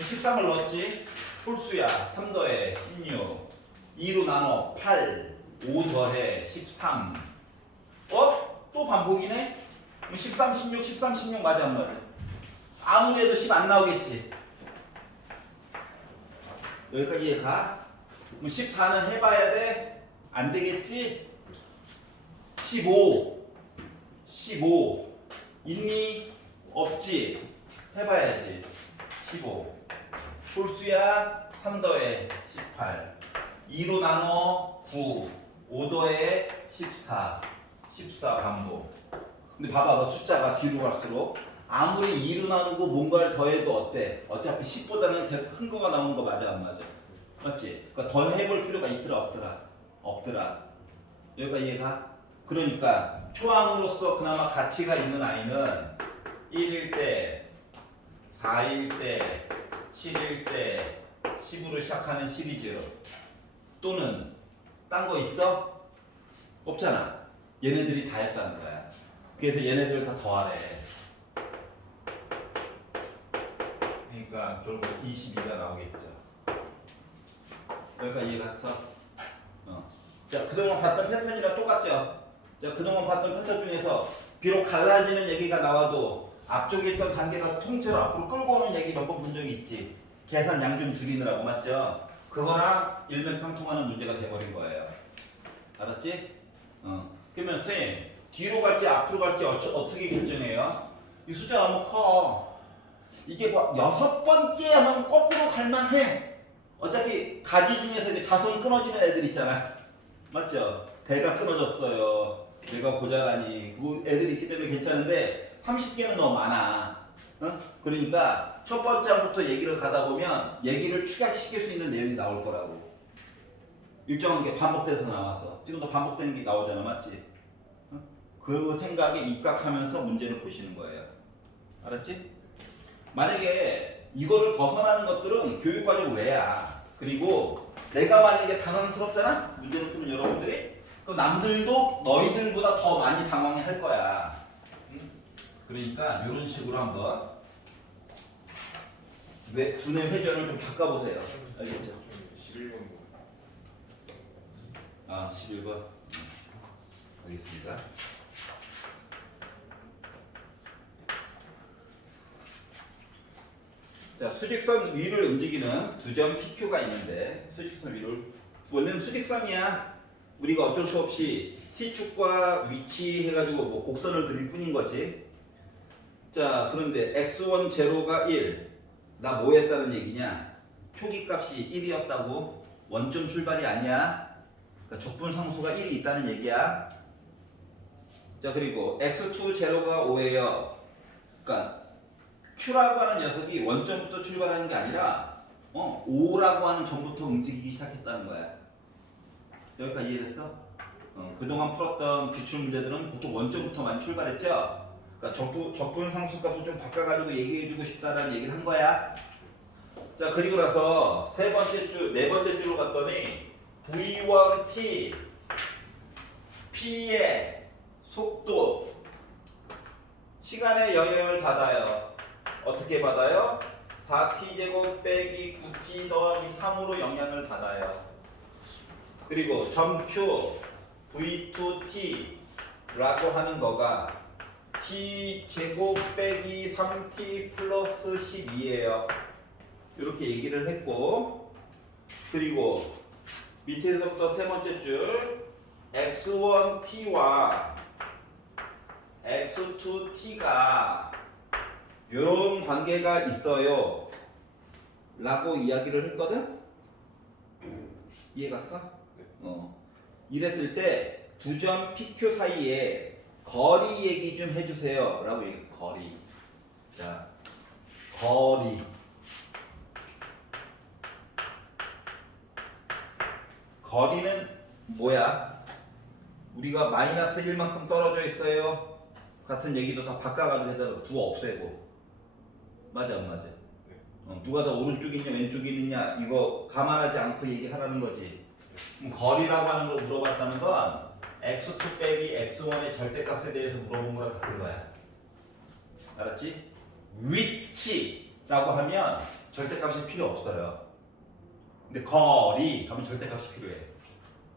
13을 넣었지? 홀수야. 3 더해 16 2로 나눠 8 5 더해 13 또 반복이네? 13, 16, 13, 16 맞아 안 맞아? 아무리 해도 10 안 나오겠지? 여기까지 이해가? 그럼 14는 해봐야 돼? 안 되겠지? 15 있니? 없지? 해봐야지. 15 홀수야. 3 더해 18 2로 나눠 9 5 더해 14 반복. 근데 봐봐 숫자가 뒤로 갈수록 아무리 2로 나누고 뭔가를 더해도 어때? 어차피 10보다는 계속 큰 거가 나오는 거 맞아 안 맞아? 맞지? 그러니까 더 해볼 필요가 있더라 없더라? 없더라. 여기까지 이해가? 그러니까 초항으로서 그나마 가치가 있는 아이는 1일 때 4일 때 7일 때 10으로 시작하는 시리즈 또는 딴 거 있어? 없잖아. 얘네들이 다 했다는 거야. 그래서 얘네들을 다 더하래. 그러니까 결국 22가 나오겠죠. 여기까지 이해갔어? 자, 그동안 봤던 패턴이랑 똑같죠? 자, 그동안 봤던 패턴 중에서 비록 갈라지는 얘기가 나와도 앞쪽에 있던 단계가 통째로 앞으로 끌고 오는 얘기 몇 번 본 적이 있지. 계산 양 좀 줄이느라고 맞죠? 그거랑 일맥상통하는 문제가 돼버린 거예요. 알았지? 그러면 선생님 뒤로 갈지 앞으로 갈지 어떻게 결정해요? 이 숫자 너무 커. 이게 뭐 6번째 하면 거꾸로 갈만해. 어차피 가지 중에서 이게 자손 끊어지는 애들 있잖아. 맞죠? 배가 끊어졌어요. 배가 고자라니. 그 애들이 있기 때문에 괜찮은데 30개는 너무 많아. 그러니까 첫 번째부터 얘기를 가다 보면 얘기를 축약시킬 수 있는 내용이 나올 거라고. 일정한 게 반복돼서 나와서 지금도 반복되는 게 나오잖아. 맞지? 그 생각에 입각하면서 문제를 보시는 거예요. 알았지? 만약에 이거를 벗어나는 것들은 교육과정 외야. 그리고 내가 만약에 당황스럽잖아? 문제를 푸는 여러분들이? 그럼 남들도 너희들보다 더 많이 당황해 할 거야. 그러니까 이런 식으로 한번 두뇌 회전을 좀 바꿔보세요. 알겠죠? 11번. 아, 11번. 알겠습니다. 자, 수직선 위를 움직이는 두 점 PQ가 있는데 수직선 위를 원래는 수직선이야. 우리가 어쩔 수 없이 T축과 위치 해가지고 뭐 곡선을 그릴 뿐인 거지. 자, 그런데 x1 제로가 1. 나 뭐 했다는 얘기냐? 표기값이 1이었다고. 원점 출발이 아니야. 그러니까 적분상수가 1이 있다는 얘기야. 자, 그리고 x2 제로가 5예요. 그러니까 Q라고 하는 녀석이 원점부터 출발하는 게 아니라 5라고 하는 점부터 움직이기 시작했다는 거야. 여기까지 이해됐어? 그동안 풀었던 기출 문제들은 보통 원점부터 많이 출발했죠. 그러니까 적분 상수값을 좀 바꿔가지고 얘기해주고 싶다라는 얘기를 한 거야. 자, 그리고 나서 네 번째 줄로 갔더니 V1T P의 속도 시간에 영향을 받아요. 어떻게 받아요? 4T제곱 빼기 9T 더하기 3으로 영향을 받아요. 그리고 점 Q V2T 라고 하는 거가 T제곱 빼기 3T 플러스 12예요. 이렇게 얘기를 했고, 그리고 밑에서부터 세 번째 줄 X1T와 X2T가 이런 관계가 있어요 라고 이야기를 했거든? 이해갔어? 이랬을 때 두 점 PQ 사이에 거리 얘기 좀 해주세요 라고 얘기했어. 거리. 자, 거리. 거리는 뭐야? 우리가 마이너스 1만큼 떨어져 있어요. 같은 얘기도 다 바꿔가지고 해서 부 없애고. 맞아 안 맞아? 누가 더 오른쪽이냐 왼쪽이 있느냐 이거 감안하지 않고 얘기하라는 거지. 그럼 거리라고 하는 걸 물어봤다는 건 x2 빼기 x1의 절대값에 대해서 물어본 거랑 같은 거야. 알았지? 위치라고 하면 절대값이 필요 없어요. 근데 거리 하면 절대값이 필요해.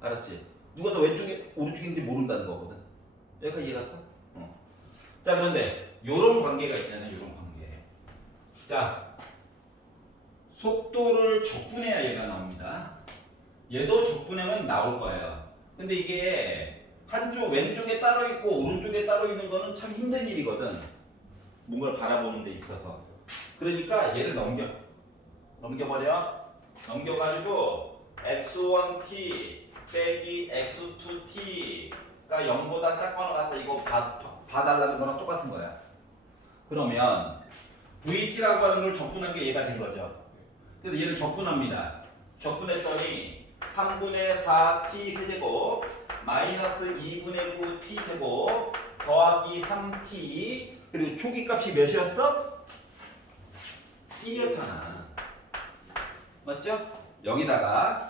알았지? 누가 더 왼쪽이 오른쪽인지 모른다는 거거든. 여기까지 이해갔어? 자, 그런데 요런 관계가 있잖아요. 요런 관계. 자, 속도를 적분해야 얘가 나옵니다. 얘도 적분하면 나올 거예요. 근데 이게 한쪽 왼쪽에 따로 있고 오른쪽에 따로 있는 거는 참 힘든 일이거든. 뭔가를 바라보는 데 있어서. 그러니까 얘를 넘겨버려. 넘겨가지고 x1t 빼기 x2t가 0보다 작거나 같다 이거 봐달라는 거랑 똑같은 거야. 그러면 vt라고 하는 걸 적분한 게 얘가 된 거죠. 그래서 얘를 적분합니다. 적분했더니 3분의 4t 세제곱 마이너스 2분의 9t 제곱 더하기 3t 그리고 초기값이 몇이었어? 1이었잖아. 맞죠? 여기다가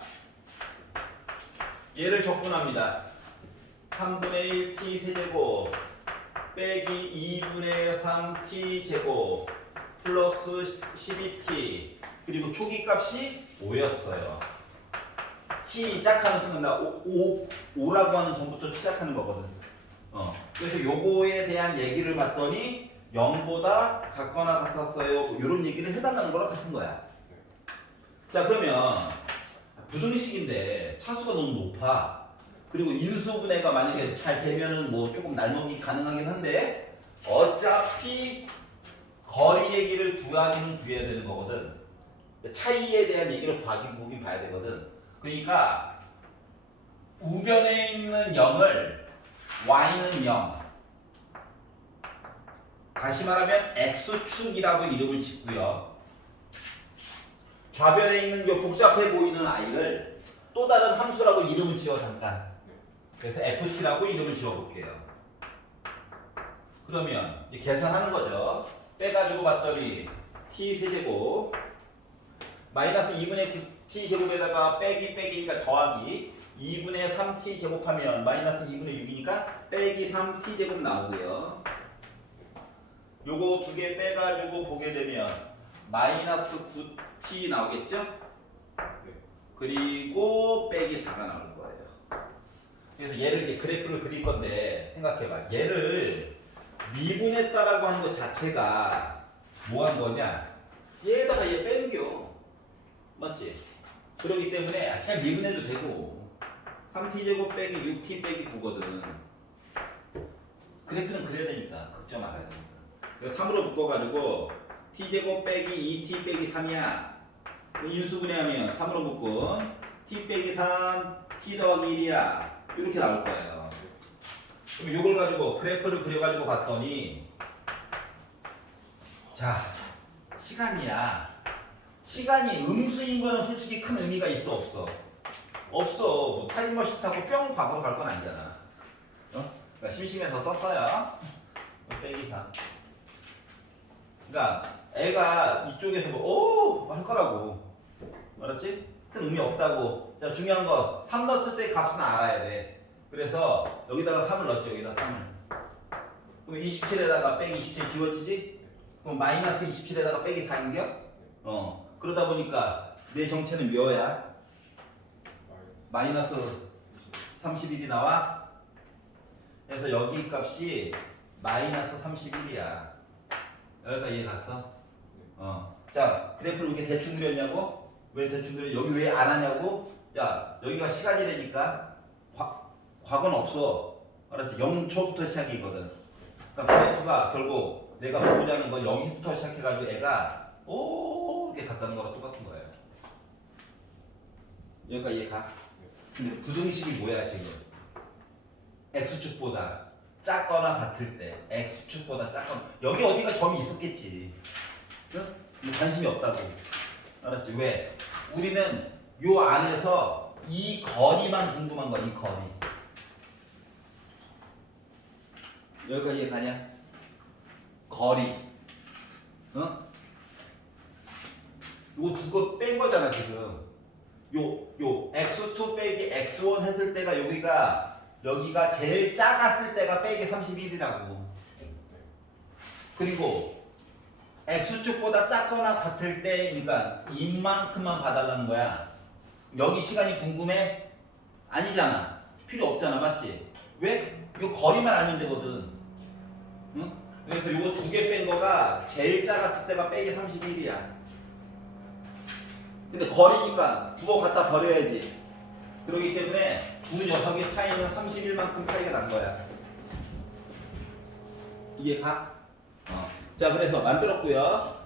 얘를 적분합니다. 3분의 1t 세제곱 빼기 2분의 3t 제곱 플러스 12t 그리고 초기값이 5였어요. 시작하는 순간 나 5라고 하는 전부터 시작하는 거거든. 그래서 요거에 대한 얘기를 봤더니 0보다 작거나 같았어요. 이런 얘기를 해달라는 거랑 같은 거야. 자, 그러면 부등식인데 차수가 너무 높아. 그리고 인수분해가 만약에 잘 되면은 뭐 조금 날먹이 가능하긴 한데 어차피 거리 얘기를 구하기는 구해야 되는 거거든. 차이에 대한 얘기를 보긴 봐야 되거든. 그러니까 우변에 있는 0을 y는 0 다시 말하면 x축이라고 이름을 짓고요. 좌변에 있는 요 복잡해 보이는 i를 또 다른 함수라고 이름을 지어 잠깐. 그래서 ft라고 이름을 지어 볼게요. 그러면 이제 계산하는 거죠. 빼가지고 봤더니 t 세제곱 마이너스 2분의 9t 제곱에다가 빼기니까 더하기 2분의 3t 제곱하면 마이너스 2분의 6이니까 빼기 3t 제곱 나오고요. 요거 두 개 빼가지고 보게 되면 마이너스 9t 나오겠죠? 그리고 빼기 4가 나올 거예요. 그래서 얘를 이제 그래프를 그릴 건데 생각해봐. 얘를 미분했다라고 하는 것 자체가 뭐 한 거냐? 얘에다가 얘 뺀겨. 맞지? 그렇기 때문에 그냥 미분해도 되고 3t제곱 빼기 6t 빼기 9거든. 그래프는 그려야 되니까 걱정 말아야 되니까. 그래서 3으로 묶어가지고 t제곱 빼기 2t 빼기 3이야. 인수분해하면 3으로 묶은 t 빼기 3 t 더하기 1이야. 이렇게 나올 거예요. 그럼 이걸 가지고 그래프를 그려가지고 봤더니 자, 시간이야. 시간이 음수인 거는 솔직히 큰 의미가 있어 없어? 없어. 뭐 타임머신 타고 뿅 과거로 갈 건 아니잖아. 그러니까 심심해서 썼어요. 빼기 3. 그러니까 애가 이쪽에서 뭐 오! 할 거라고. 알았지? 큰 의미 없다고. 자, 중요한 거 3 넣었을 때 값은 알아야 돼. 그래서 여기다가 3을 넣었지. 여기다 3을. 그럼 27에다가 빼기 27 지워지지? 그럼 마이너스 27에다가 빼기 4인겨? 그러다 보니까 내 정체는 몇야? 마이너스 31이 나와. 그래서 여기 값이 마이너스 31이야. 여기까지 이해 갔어? 자, 그래프를 이렇게 대충 그렸냐고? 왜 대충 그려? 여기 왜 안 하냐고? 야, 여기가 시간이라니까 과거는 없어. 알았지? 0초부터 시작이거든. 그러니까 그래프가 결국 내가 보고자 하는 건 여기부터 시작해가지고 애가 오 이렇게 갔다는 거랑 똑같은 거예요. 여기까지 이해 가? 근데 부등식이 뭐야 지금? x축보다 작거나 같을 때 x축보다 작거나 여기 어디가 점이 있었겠지. 응? 관심이 없다고. 알았지? 왜? 우리는 요 안에서 이 거리만 궁금한 거야. 이 거리. 여기까지 이해 가냐? 거리. 어? 요거 두 거 뺀 거잖아 지금. 요 x2 빼기 x1 했을 때가 여기가 제일 작았을 때가 빼기 31이라고. 그리고 x축보다 작거나 같을 때 그러니까 이만큼만 봐달라는 거야. 여기 시간이 궁금해? 아니잖아. 필요 없잖아. 맞지? 왜? 요 거리만 알면 되거든. 응? 그래서 요거 두 개 뺀 거가 제일 작았을 때가 빼기 31이야. 근데 거리니까 그거 갖다 버려야지. 그렇기 때문에 두 녀석의 차이는 31만큼 차이가 난 거야. 이해 가? 자, 그래서 만들었고요.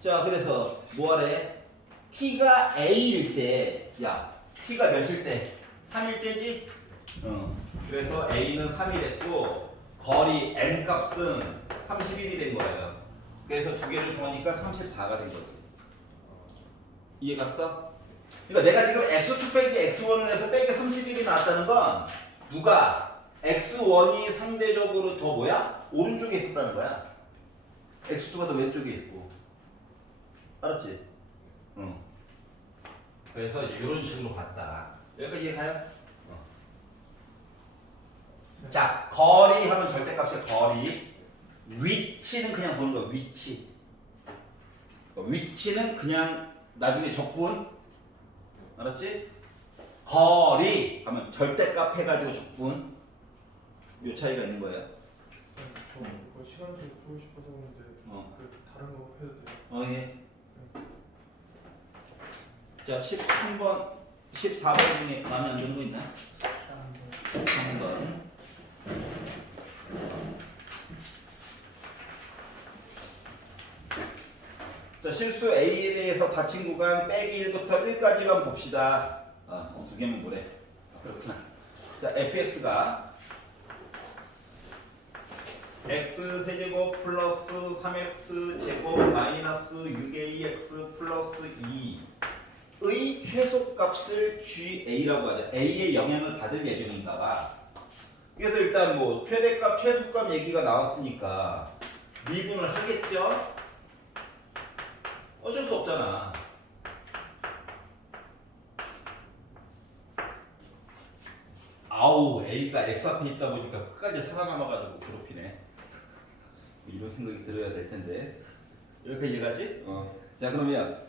자, 그래서 뭐하래? t가 a일 때, 야, t가 몇일 때? 3일 때지? 그래서 a는 3이 됐고 거리 m 값은 31이 된 거예요. 그래서 두 개를 더하니까 34가 된 거지. 이해 갔어? 그러니까 내가 지금 x2 빼기 x1을 해서 빼기 31이 나왔다는 건 누가 x1이 상대적으로 더 뭐야? 오른쪽에 있었다는 거야. x2가 더 왼쪽에 있고. 알았지? 응. 그래서 이런 식으로 봤다. 여기까지 이해가요? 자, 거리 하면 절대값의 거리. 위치는 그냥 보는 거야. 위치. 위치는 그냥 나중에 적분. 알았지? 거리 하면 절대값 해가지고 적분. 요 차이가 있는 거예요. 저 이거 시간제 풀고 싶어서 그런데 그 다른 거 해도 돼요? 예. 자, 13번, 14번 중에 마음에 안 드는 거 있나? 13번. 자, 실수 A에 대해서 닫힌 구간 빼기 1부터 1까지만 봅시다. 두 개면 뭐래? 그렇구나. 자, fx가 x 세제곱 플러스 3x 제곱 마이너스 6ax 플러스 2의 최소값을 GA라고 하죠. A의 영향을 받을 예정인가 봐. 그래서 일단 뭐 최대값, 최소값 얘기가 나왔으니까 미분을 하겠죠? 어쩔 수 없잖아. 아우, A가 X 앞에 있다 보니까 끝까지 살아남아가지고 괴롭히네. 이런 생각이 들어야 될 텐데. 여기까지 이해가지? 자, 그러면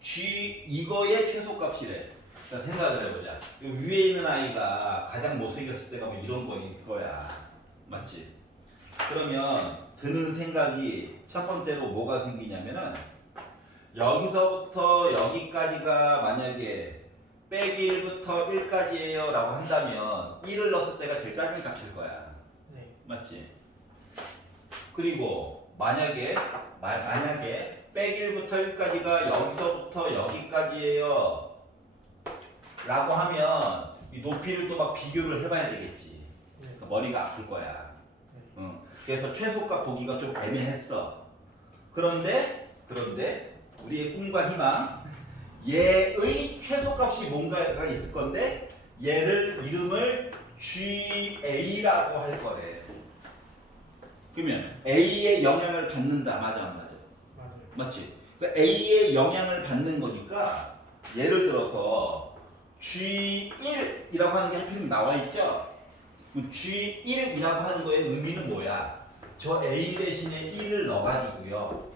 G 이거의 최소값이래. 자, 생각을 해보자. 이 위에 있는 아이가 가장 못생겼을 때가 뭐 이런 거야. 맞지? 그러면 드는 생각이 첫 번째로 뭐가 생기냐면은 여기서부터 여기까지가 만약에 빼기 1부터 1까지예요 라고 한다면 1을 넣었을 때가 제일 작은 값일 거야. 네. 맞지? 그리고 만약에 빼기 1부터 1까지가 여기서부터 여기까지예요 라고 하면 이 높이를 또 막 비교를 해봐야 되겠지. 네. 그러니까 머리가 아플 거야. 네. 그래서 최소값 보기가 좀 애매했어. 그런데 우리의 꿈과 희망 얘의 최소값이 뭔가가 있을 건데 얘를 이름을 GA라고 할 거래. 그러면 A의 영향을 받는다. 맞아 안 맞아? 맞아요. 맞지? 그러니까 A의 영향을 받는 거니까 예를 들어서 G1이라고 하는 게 하필 나와 있죠? 그럼 G1이라고 하는 거의 의미는 뭐야? 저 A 대신에 1을 넣어가지고요.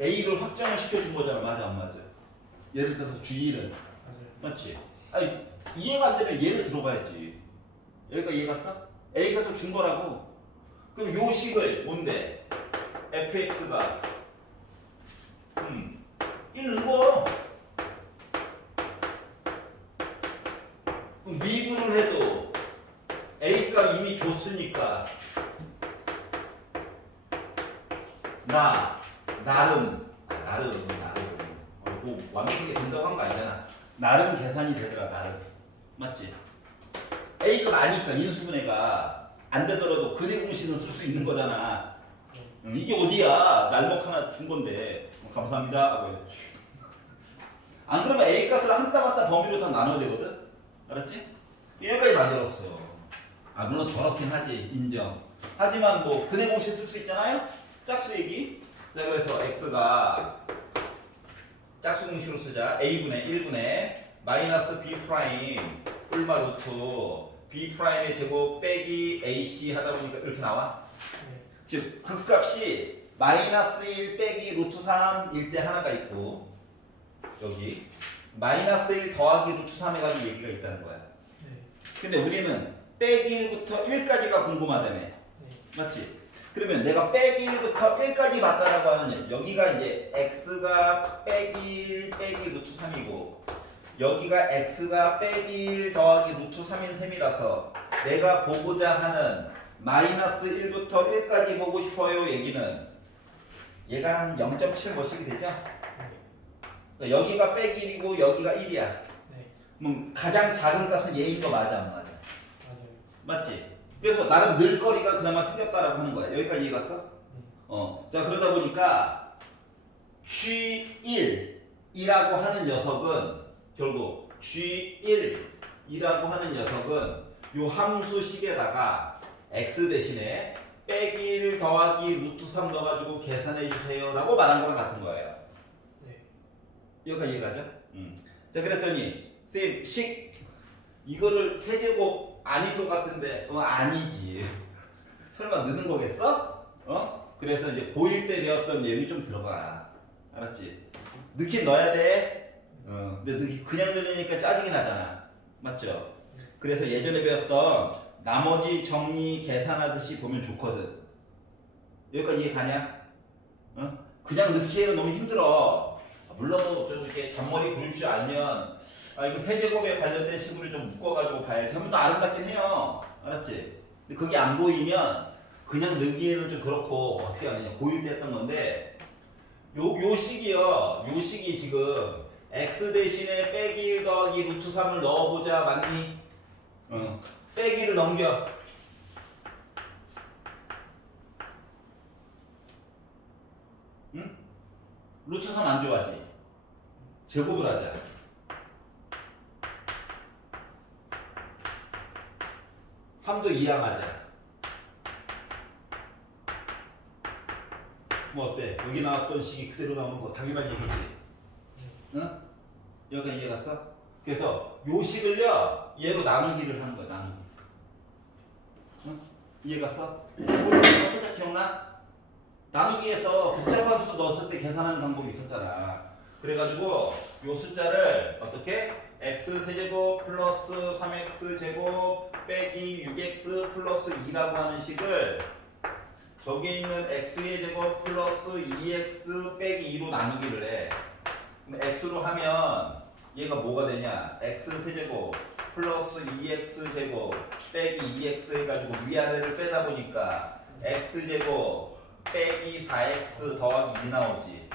A를 확정을 시켜준 거잖아. 맞아 안 맞아? 예를 들어서 G1은 맞아요. 맞지? 아니 이해가 안 되면 얘를 들어봐야지. 여기가 이해 갔어? A가 준 거라고. 그럼 요 식을 뭔데? fx가 1 넣은 그럼 미분을 해도 A값 이미 줬으니까 나름 뭐 완벽하게 된다고 한 거 아니잖아. 나름 계산이 되더라. 나름 맞지? A값 아니까 인수분해가 안 되더라도 근해 공식은 쓸 수 있는 거잖아. 이게 어디야? 날목 하나 준 건데 감사합니다 하고 안 그러면 A 값을 한 땀 한 땀 범위로 다 나눠야 되거든? 알았지? 여기까지 만들었어. 아 물론 저렇긴 하지 인정. 하지만 뭐 근해 공식 쓸 수 있잖아요? 짝수 얘기. 자 그래서 x가 짝수 공식으로 쓰자. a분의 1분의 마이너스 b 프라임 뿔마 루트 b 프라임의 제곱 빼기 ac 하다 보니까 이렇게 나와. 네. 즉 그 값이 마이너스 1 빼기 루트 3일 때 하나가 있고 여기 마이너스 1 더하기 루트 3 해가지고 얘기가 있다는 거야. 네. 근데 우리는 빼기 1부터 1까지가 궁금하다며. 네. 맞지? 그러면 내가 빼기 1부터 1까지 맞다라고 하는 여기가 이제 x가 빼기 1 빼기 루트 3이고 여기가 x가 빼기 1 더하기 루트 3인 셈이라서 내가 보고자 하는 마이너스 1부터 1까지 보고 싶어요 얘기는 얘가 한 0.7 뭐씩이 되죠? 네. 여기가 빼기 1이고 여기가 1이야. 네. 그럼 가장 작은 값은 얘인 거 맞아 안 맞아? 맞아요. 맞지? 그래서 나는 늘거리가 그나마 생겼다라고 하는 거야. 여기까지 이해 갔어? 자 그러다 보니까 G1이라고 하는 녀석은 결국 G1이라고 하는 녀석은 요 함수식에다가 x 대신에 빼기 1 더하기 루트 3 넣어가지고 계산해 주세요 라고 말한 거랑 같은 거예요. 네. 여기까지 이해가죠? 자 그랬더니 쌤 식 이거를 세제곱 아닌 것 같은데 아니지. 설마 넣는 거겠어? 그래서 이제 고1 때 배웠던 내용이 좀 들어가. 알았지? 넣긴 넣어야 돼. 근데 그냥 넣으니까 짜증이 나잖아. 맞죠? 그래서 예전에 배웠던 나머지 정리 계산하듯이 보면 좋거든. 여기까지 이해 가냐? 그냥 넣기에는 너무 힘들어. 물론 좀 이렇게 잔머리 굴릴 줄 알면 이거 세제곱에 관련된 식으로 좀 묶어가지고 봐야지 하면 또 아름답긴 해요. 알았지? 근데 그게 안 보이면 그냥 넣기에는 좀 그렇고 어떻게 하느냐. 고1 때 했던 건데 요 식이요. 요 식이 지금 x 대신에 빼기 1 더하기 루트 3을 넣어보자. 맞니? 빼기를 넘겨. 응? 루트 3 안 좋아하지? 제곱을 하자. 삼도 2랑 하자. 뭐 어때? 여기 나왔던 식이 그대로 나오는 거 당연한 얘기지. 응? 여기가 이해 갔어? 그래서 요 식을요 얘로 나누기를 하는 거야. 나누기. 응? 이해 갔어? 살짝 기억나? 나누기에서 복잡한 수 넣었을 때 계산하는 방법이 있었잖아. 그래가지고 요 숫자를 어떻게? x 세제곱 플러스 3x 제곱 빼기 6x 플러스 2라고 하는 식을 저기에 있는 x의 제곱 플러스 2x 빼기 2로 나누기를 해. 그럼 x로 하면 얘가 뭐가 되냐? x 세제곱 플러스 2x 제곱 빼기 2x 해가지고 위아래를 빼다 보니까 x 제곱 빼기 4x 더하기 2 나오지.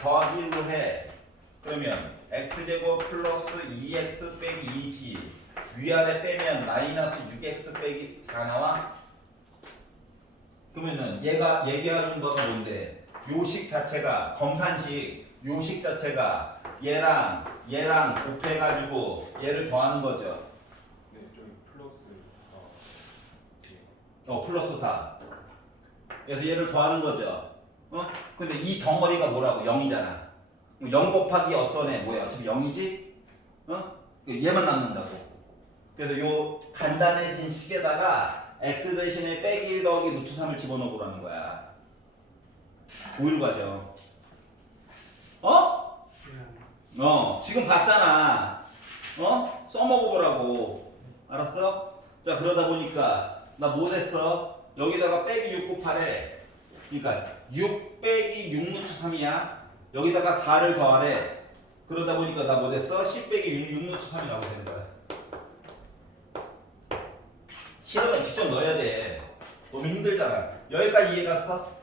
더하기 1로 해. 그러면 x제곱 플러스 2x 빼기 2지. 위아래 빼면 마이너스 6x 빼기 4 나와? 그러면은 얘가 얘기하는 바가 뭔데? 요식 자체가 검산식 요식 자체가 얘랑 곱해가지고 얘를 더하는 거죠. 네, 저기 플러스 4. 플러스 4. 그래서 얘를 더하는 거죠. 근데 이 덩어리가 뭐라고? 0이잖아. 0 곱하기 어떤 애 뭐야? 어차피 0이지? 얘만 남는다고. 그래서 요 간단해진 식에다가 x 대신에 빼기 1 더하기 루트 3을 집어넣으라는 거야. 고일 과정. 지금 봤잖아. 써먹어보라고. 알았어? 자, 그러다 보니까 나 뭐 됐어? 여기다가 빼기 6 곱하래. 그러니까 6 빼기 6 루트 3이야. 여기다가 4를 더하래. 그러다 보니까 나 뭐 됐어? 10 빼기 6 루트 3이라고 되는 거야. 싫으면 직접 넣어야 돼. 너무 힘들잖아. 여기까지 이해 갔어?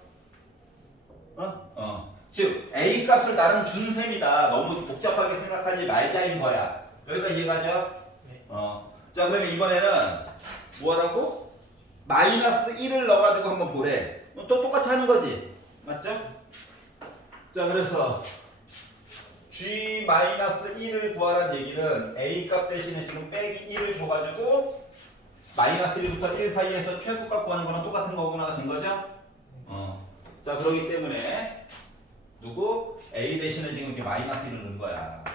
즉 A 값을 나름 준 셈이다. 너무 복잡하게 생각하지 말자인 거야. 여기까지 이해가죠? 네. 자, 그러면 이번에는 뭐하라고? 마이너스 1을 넣어가지고 한번 보래. 또 똑같이 하는 거지. 맞죠? 자, 그래서 G-1을 구하라는 얘기는 A 값 대신에 지금 빼기 1을 줘가지고 마이너스 1부터 1 사이에서 최소값 구하는 거랑 똑같은 거구나 된 거죠? 자, 그러기 때문에 누구? A 대신에 지금 이렇게 마이너스 1을 넣은 거야.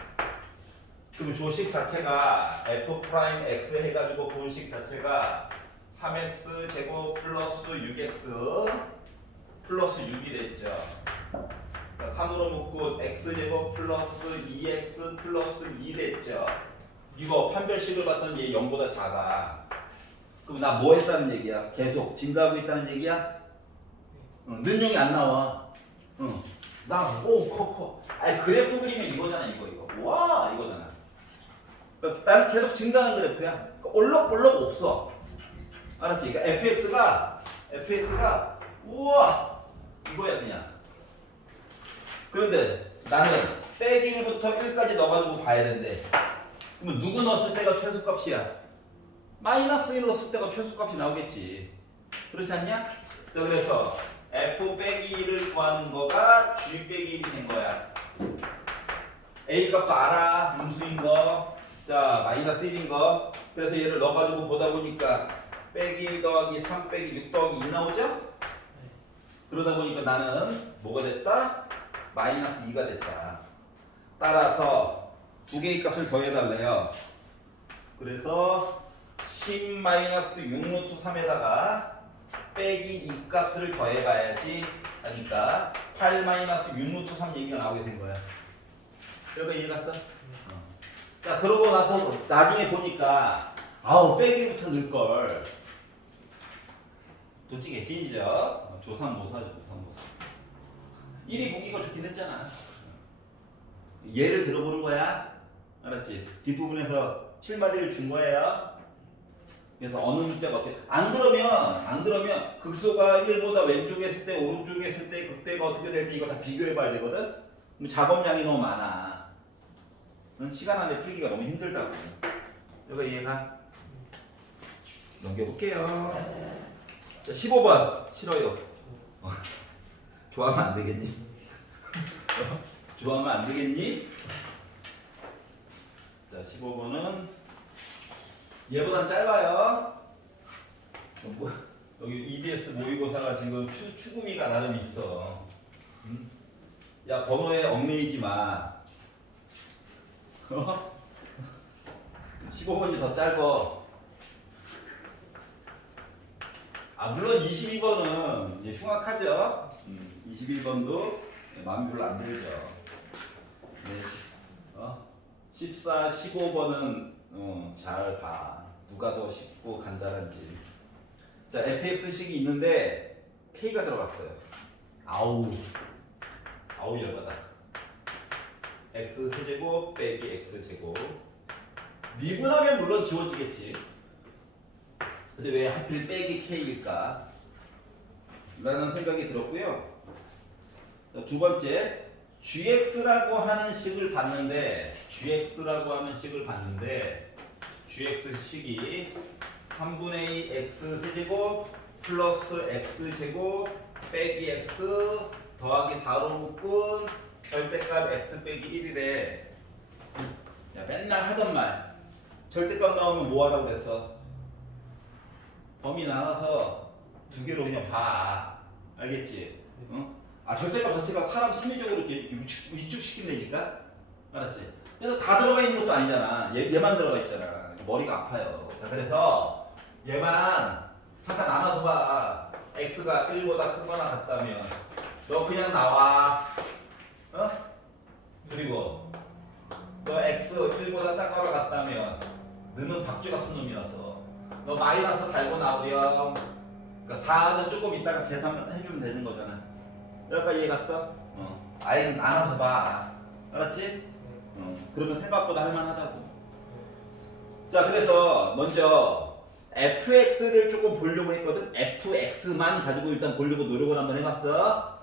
그럼 조식 자체가 F'X 해가지고 본 식 자체가 3x 제곱 플러스 6x 플러스 6이 됐죠. 그러니까 3으로 묶고 x제곱 플러스 2x 플러스 2 됐죠. 이거 판별식을 봤더니 얘 0보다 작아. 그럼 나 뭐 했다는 얘기야? 계속 증가하고 있다는 얘기야? 능력이 안 나와. 커. 아니 그래프 그리면 이거잖아, 이거. 와, 이거잖아. 그러니까 나는 계속 증가하는 그래프야. 그러니까 올록볼록 없어. 알았지? 그러니까 fx가 우와 이거야 그냥. 그런데 나는 빼기 1부터 1까지 넣어가지고 봐야 된대. 그러면 누구 넣었을 때가 최소값이야? 마이너스 1 넣었을 때가 최소값이 나오겠지. 그렇지 않냐? 자, 그래서 f 빼기 1을 구하는 거가 g 빼기 1이 된 거야. a 값도 알아. 음수인 거. 자, 마이너스 1인 거. 그래서 얘를 넣어가지고 보다 보니까 빼기 1 더하기 3 빼기 6 더하기 2 나오죠? 그러다 보니까 나는 뭐가 됐다? 마이너스 2가 됐다. 따라서 두 개의 값을 더해달래요. 그래서 10 마이너스 6 루트 3에다가 빼기 2 값을 더해봐야지 하니까 8 마이너스 6 루트 3 얘기가 나오게 된 거야. 여기 이해 갔어? 자, 그러고 나서 나중에 보니까 빼기부터 넣을걸. 솔직히 찐이죠. 조삼모사죠, 조삼모사. 1이 보기가 좋긴 했잖아. 예를 들어보는 거야. 알았지? 뒷부분에서 실마리를 준 거예요. 그래서 어느 문자가 어떻게 안 그러면 극소가 1보다 왼쪽에 있을 때 오른쪽에 있을 때 극대가 어떻게 될지 이거 다 비교해 봐야 되거든. 그럼 작업량이 너무 많아. 시간 안에 풀기가 너무 힘들다고. 이거 이해가? 넘겨볼게요. 자, 15번 싫어요. 좋아하면 안 되겠니? 좋아하면 안 되겠니? 자, 15번은 얘보단 짧아요. 여기 EBS 모의고사가 지금 추구미가 나름 있어. 야, 번호에 얽매이지 마. 15번이 더 짧어. 물론 22번은 흉악하죠. 21번도 마음이 별로 안 들죠. 네, 14, 15번은 잘 봐. 누가 더 쉽고 간단한지. 자, fx식이 있는데 k가 들어갔어요. 아우 열받아. x 세제곱 빼기 x 제곱. 미분하면 물론 지워지겠지. 근데 왜 하필 빼기 k일까? 라는 생각이 들었고요. 두 번째, gx라고 하는 식을 봤는데 gx식이 3분의 2 x 세제곱 플러스 x 제곱 빼기 x 더하기 4로 묶은 절대값 x 빼기 1이래. 야, 맨날 하던 말. 절대값 나오면 뭐 하라고 그랬어? 범위 나눠서 두 개로 그냥 봐. 알겠지? 응? 아, 절대값 자체가 사람 심리적으로 이렇게 위축시킨다니까? 알았지? 그래서 다 들어가 있는 것도 아니잖아. 얘만 들어가 있잖아. 머리가 아파요. 자, 그래서 얘만 잠깐 나눠서 봐. x가 1보다 크거나 같다면 너 그냥 나와. 어? 그리고 너 x 1보다 작거나 같다면 너는 박쥐 같은 놈이라서 너 마이너스 달고 나오렴. 그러니까 4는 조금 이따가 계산해주면 되는 거잖아. 여기까지 이해 갔어? 아예 나눠서 봐. 알았지? 그러면 생각보다 할만하다고. 자, 그래서 먼저 fx를 조금 보려고 했거든. fx만 가지고 일단 보려고 노력을 한번 해봤어.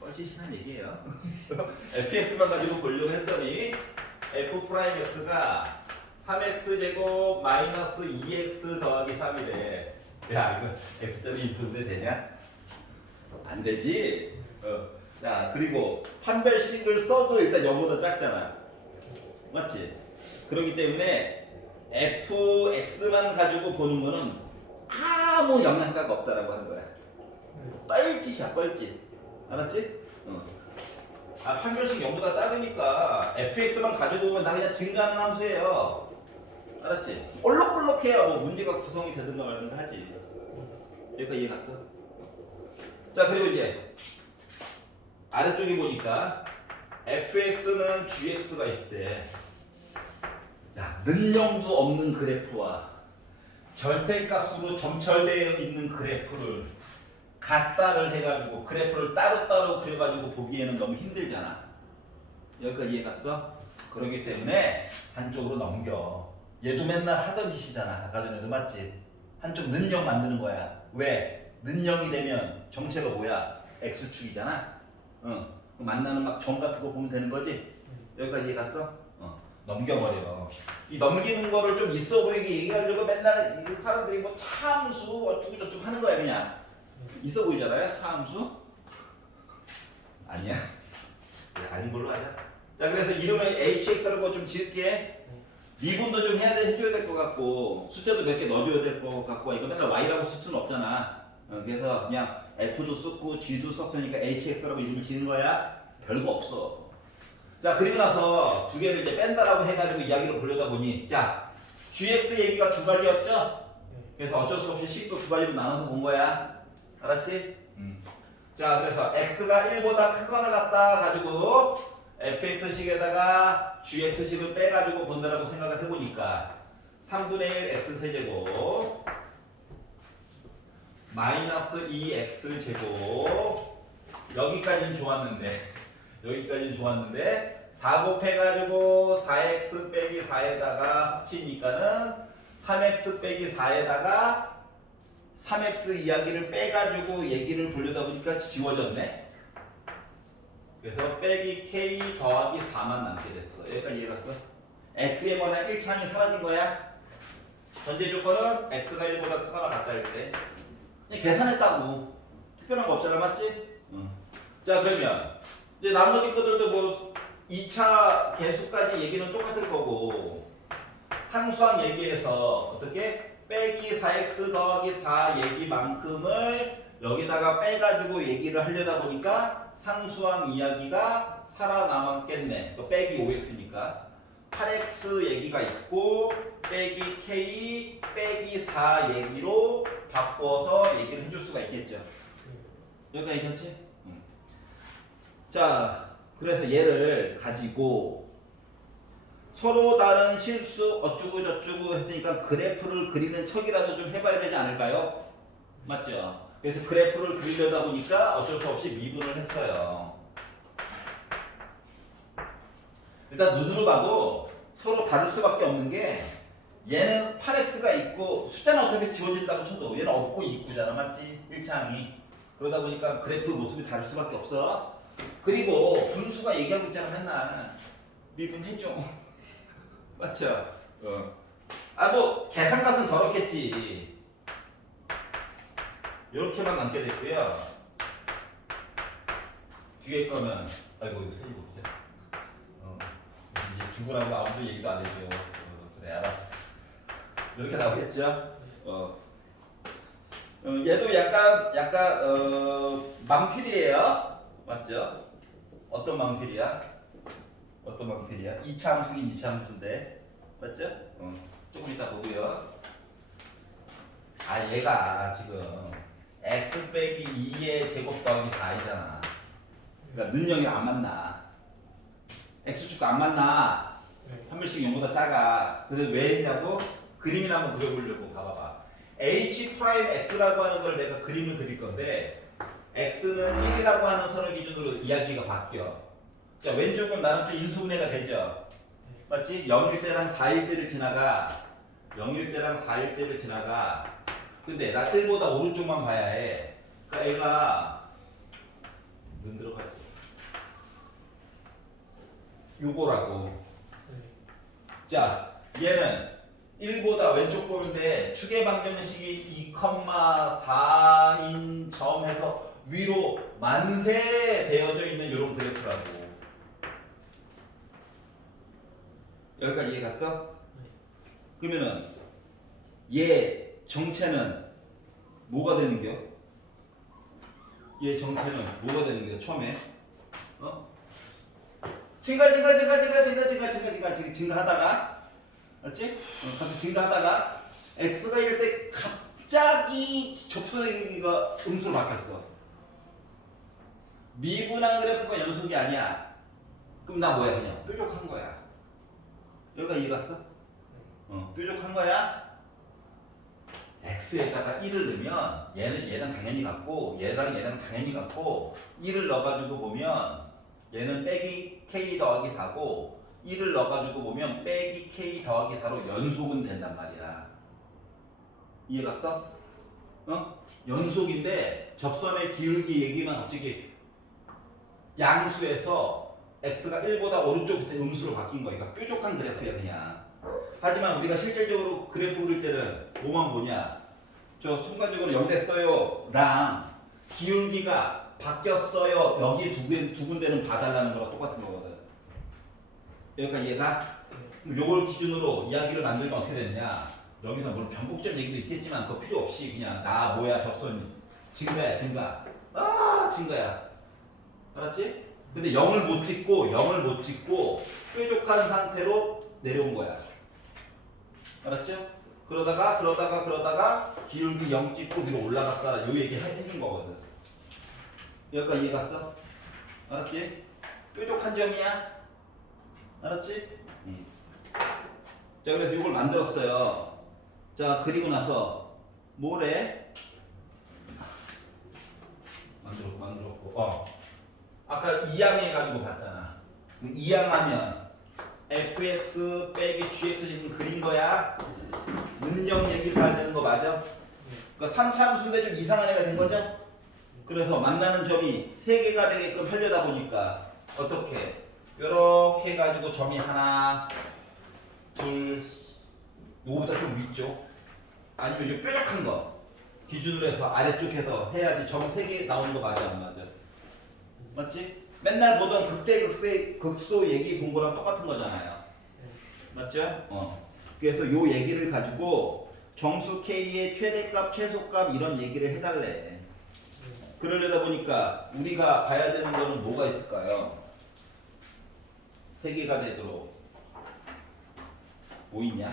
뻘짓이란 얘기예요. fx만 가지고 보려고 했더니 f'x가 3x제곱 마이너스 2x 더하기 3이래. 야, 이거 x절이 인수분해 되냐? 안 되지. 자, 그리고 판별식을 써도 일단 0보다 작잖아. 맞지? 그렇기 때문에 fx만 가지고 보는 거는 아무 영향가가 없다라고 하는 거야. 뻘짓이야, 뻘짓. 알았지? 아, 판별식 0보다 작으니까 fx만 가지고 보면 나 그냥 증가하는 함수예요. 알았지? 볼록볼록해야 뭐 문제가 구성이 되든가 말든가 하지. 여기까지 이해 갔어? 자, 그리고 이제 아래쪽에 보니까 fx는 gx가 있을 때, 야, 는영도 없는 그래프와 절대값으로 점철되어 있는 그래프를 같다를 해가지고 그래프를 따로따로 그려가지고 보기에는 너무 힘들잖아. 여기까지 이해 갔어? 그렇기 때문에 한쪽으로 넘겨. 얘도 맨날 하던 짓이잖아. 아까 전에도 맞지? 한쪽 는영 만드는 거야. 왜? 는영이 되면 정체가 뭐야? x축이잖아. 만나는 막 점 같은 거 보면 되는 거지? 여기까지 이해 갔어? 넘겨버려. 이 넘기는 거를 좀 있어 보이게 얘기하려고 맨날 사람들이 뭐 차함수 어쩌고저쩌고 하는 거야 그냥. 있어 보이잖아요? 차함수? 아니야. 아닌 걸로 하자. 자, 그래서 이름을 hx라고 좀 지을게. 미분도 좀 해줘야 될 것 같고 숫자도 몇 개 넣어줘야 될 것 같고 이거 맨날 y라고 쓸 수는 없잖아. 그래서 그냥 f도 썼고 g도 썼으니까 hx라고 이름을 지은 거야. 별거 없어. 자, 그리고 나서 두 개를 이제 뺀다라고 해가지고 이야기를 보려다 보니, 자, gx 얘기가 두 가지였죠? 그래서 어쩔 수 없이 식도 두 가지로 나눠서 본 거야. 알았지? 자, 그래서 x가 1보다 크거나 같다 가지고 fx식에다가 gx식을 빼가지고 본다라고 생각을 해보니까 3분의 1 x세제곱 마이너스 2x제곱 여기까지는 좋았는데 4 곱해가지고 4x 빼기 4에다가 합치니까는 3x 빼기 4에다가 3x 이야기를 빼가지고 얘기를 보려다 보니까 지워졌네. 그래서 빼기 k 더하기 4만 남게 됐어. 여기까지 이해 갔어? x에 관한 1차항이 사라진 거야. 전제 조건은 x가 1보다 크거나 같다 할 때 그냥 계산했다고. 특별한 거 없잖아, 맞지? 자, 그러면 이제 나머지 것들도 뭐 2차 개수까지 얘기는 똑같을 거고 상수항 얘기에서 어떻게 빼기 4x 더하기 4 얘기만큼을 여기다가 빼가지고 얘기를 하려다 보니까 상수항 이야기가 살아남았겠네. 빼기 5x니까 8x 얘기가 있고 빼기 k 빼기 4 얘기로 바꿔서 얘기를 해줄 수가 있겠죠. 여기까지 괜찮지? 자, 그래서 얘를 가지고 서로 다른 실수 어쩌고 저쩌고 했으니까 그래프를 그리는 척이라도 좀 해봐야 되지 않을까요? 맞죠? 그래서 그래프를 그리려다 보니까 어쩔 수 없이 미분을 했어요. 일단 눈으로 봐도 서로 다를 수밖에 없는 게 얘는 8x가 있고 숫자는 어차피 지워진다고 쳐도 얘는 없고 있고잖아, 맞지? 1차항이. 그러다 보니까 그래프 모습이 다를 수밖에 없어. 그리고 분수가 얘기하고 있잖아, 맨날. 미분해줘. 맞죠? 아, 뭐 계산값은 더럽겠지. 이렇게만 남게 됐고요. 뒤에 거는 아이고 이거 세지 못해. 두분하고 아무도 얘기도 안 해줘. 그래 알았어. 이렇게 나오겠죠? 얘도 약간 망필이에요. 맞죠? 어떤 망필이야? 어떤 망필이야? 2차 함수긴 2차 함수인데 맞죠? 조금 이따 보고요. 아 얘가 지금 x 빼기 2의 제곱 더하기 4이잖아. 그러니까 는영이 안 만나. x축 안 만나. 네. 한 번씩 0보다 작아. 근데 왜 했냐고? 그림이나 한번 그려보려고. 봐봐봐. h 프라임 x라고 하는 걸 내가 그림을 그릴 건데 x는 1이라고 하는 선을 기준으로 이야기가 바뀌어. 자 왼쪽은 나는 또 인수분해가 되죠. 맞지? 0일 때랑 4일 때를 지나가. 0일 때랑 4일 때를 지나가. 근데 나 1보다 오른쪽만 봐야 해. 그러니까 애가 눈 들어가지. 요거라고. 자, 얘는 1보다 왼쪽 보는데 축의 방정식이 2,4인 점에서 위로 만세되어져 있는 이런 그래프라고. 여기까지 이해 갔어? 그러면은 얘 정체는 뭐가 되는겨? 얘 정체는 뭐가 되는겨? 처음에 증가하다가 맞지? 갑자기 증가하다가 x가 이럴 때 갑자기 접선이가 음수로 바뀌었어. 미분한 그래프가 연속이 아니야. 그럼 나 뭐야? 그냥 뾰족한 거야. 여기가 이해 갔어? 뾰족한 거야. x에다가 1을 넣으면 얘는 당연히 같고 얘랑 당연히 같고 1을 넣어가지고 보면 얘는 빼기 k 더하기 4고 1을 넣어가지고 보면 빼기 k 더하기 4로 연속은 된단 말이야. 이해 갔어? 연속인데 접선의 기울기 얘기만 갑자기 양수에서 x가 1보다 오른쪽부터 음수로 바뀐 거니까 뾰족한 그래프야 그냥. 하지만 우리가 실질적으로 그래프 그릴 때는 뭐만 보냐? 저 순간적으로 0 됐어요 랑 기울기가 바뀌었어요 여기 두 군데는 봐달라는 거랑 똑같은 거거든. 여기까지 이해가? 요걸 기준으로 이야기를 만들면 어떻게 되느냐? 여기서 물론 변곡점 얘기도 있겠지만 그거 필요 없이 그냥 나 뭐야 접선 증가야 증가. 증가야. 알았지? 근데 0을 못 찍고 뾰족한 상태로 내려온 거야. 알았죠? 그러다가 기울기 0 찍고 위로 올라갔다 요 얘기 해준 거거든. 여기까지 이해 갔어? 알았지? 뾰족한 점이야. 알았지? 자 그래서 이걸 만들었어요. 자 그리고 나서 뭐래? 만들었고 아까 이항해가지고 봤잖아. 이항하면 fx 빼기 gx 지금 그린 거야. 능력 얘기를 봐야 되는 거 맞아? 그러니까 3차 함수인데 좀 이상한 애가 된 거죠? 그래서 만나는 점이 3개가 되게끔 하려다 보니까 어떻게? 요렇게 해가지고 점이 하나, 둘, 요거보다 좀 위쪽 아니면 요 뾰족한 거 기준으로 해서 아래쪽에서 해야지 점 3개 나오는 거 맞아 안 맞아? 맞지? 맨날 보던 극소 얘기 본 거랑 똑같은 거잖아요. 맞죠? 그래서 요 얘기를 가지고 정수 K의 최대값, 최소값 이런 얘기를 해달래. 그러려다 보니까 우리가 봐야 되는 거는 뭐가 있을까요? 3개가 되도록 뭐 있냐?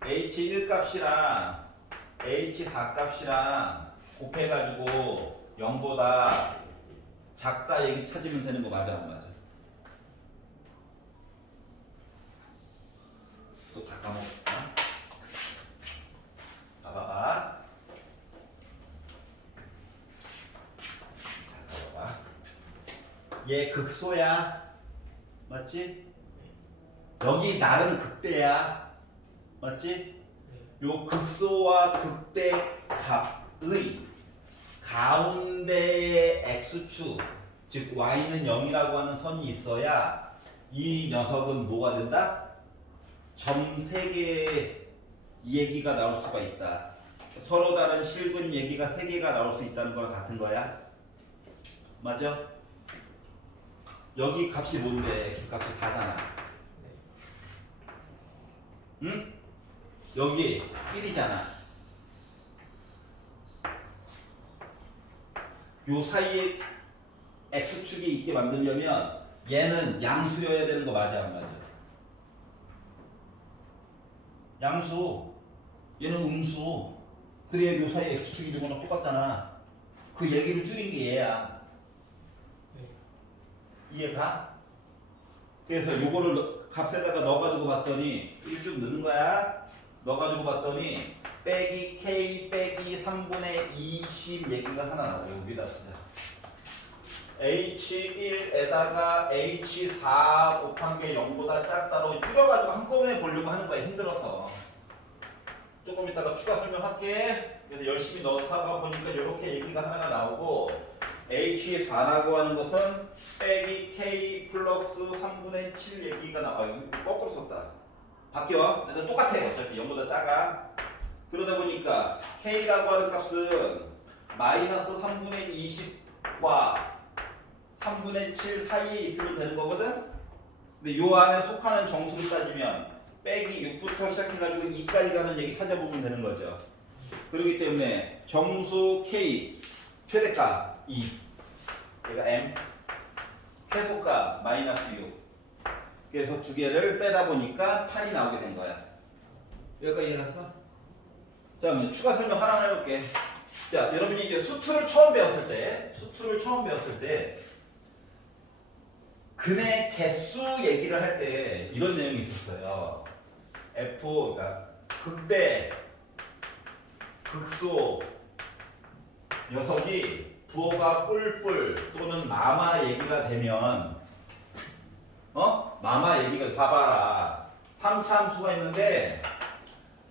H1 값이랑 H4 값이랑 곱해가지고 0보다 작다 얘기 찾으면 되는 거 맞아 안 맞아? 또 다 까먹었다. 봐봐. 자, 봐봐. 얘 극소야. 맞지? 여기 나름 극대야. 맞지? 요 극소와 극대 값의 가운데의 x축, 즉 y는 0이라고 하는 선이 있어야 이 녀석은 뭐가 된다? 점 3개의 얘기가 나올 수가 있다. 서로 다른 실근 얘기가 3개가 나올 수 있다는 거랑 같은 거야. 맞아? 여기 값이 뭔데? x 값이 4잖아. 네. 응? 여기 1이잖아. 요 사이에 x축이 있게 만들려면 얘는 양수여야 되는 거 맞아 안 맞아? 양수. 얘는 음수. 그래야 요 사이에 x축이 있는 거랑 똑같잖아. 그 얘기를 줄인 게 얘야. 네. 이해가? 그래서 요거를 값에다가 넣어가지고 봤더니 1쭉 넣는 거야. 넣어가지고 봤더니 빼기 k 빼기 3분의 20 얘기가 하나 나와요. 여기다 쓰자. h1에다가 h4 곱한 게 0보다 작다로 줄여가지고 한꺼번에 보려고 하는 거야. 힘들어서. 조금 이따가 추가 설명할게. 그래서 열심히 넣다가 보니까 이렇게 얘기가 하나가 나오고 h4라고 하는 것은 빼기 k 플러스 3분의 7 얘기가 나와요. 거꾸로 썼다. 바뀌어. 근데 똑같아. 어차피 0보다 작아. 그러다 보니까 k라고 하는 값은 마이너스 3분의 20과 3분의 7 사이에 있으면 되는 거거든? 근데 요 안에 속하는 정수를 따지면 빼기 6부터 시작해가지고 2까지 가는 얘기 찾아보면 되는 거죠. 그렇기 때문에 정수 k 최대값 2 얘가 m 최소값 마이너스 6 그래서 두 개를 빼다 보니까 8이 나오게 된 거야. 여기까지 이해갔어? 자, 그럼 추가 설명 하나만 해볼게. 자, 여러분이 이제 수투를 처음 배웠을 때 근의 개수 얘기를 할 때 이런 내용이 있었어요. F, 그러니까 극대, 극소, 녀석이 부호가 뿔뿔 또는 마마 얘기가 되면 마마 얘기가 봐봐라. 3차함수가 있는데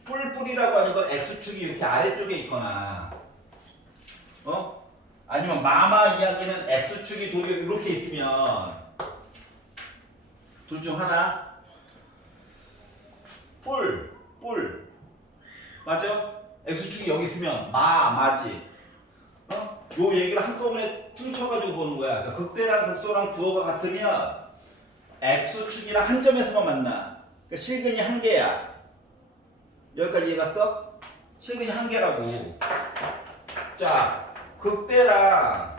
뿔뿔이라고 하는 건 x축이 이렇게 아래쪽에 있거나 아니면 마마 이야기는 x축이 도리어 이렇게 있으면 둘 중 하나 뿔 맞아? x축이 여기 있으면 마지 요 얘기를 한꺼번에 퉁쳐가지고 보는 거야. 그러니까 극대랑 극소랑 부호가 같으면 x축이랑 한 점에서만 만나. 그러니까 실근이 한 개야. 여기까지 이해갔어? 실근이 한 개라고. 자, 극대랑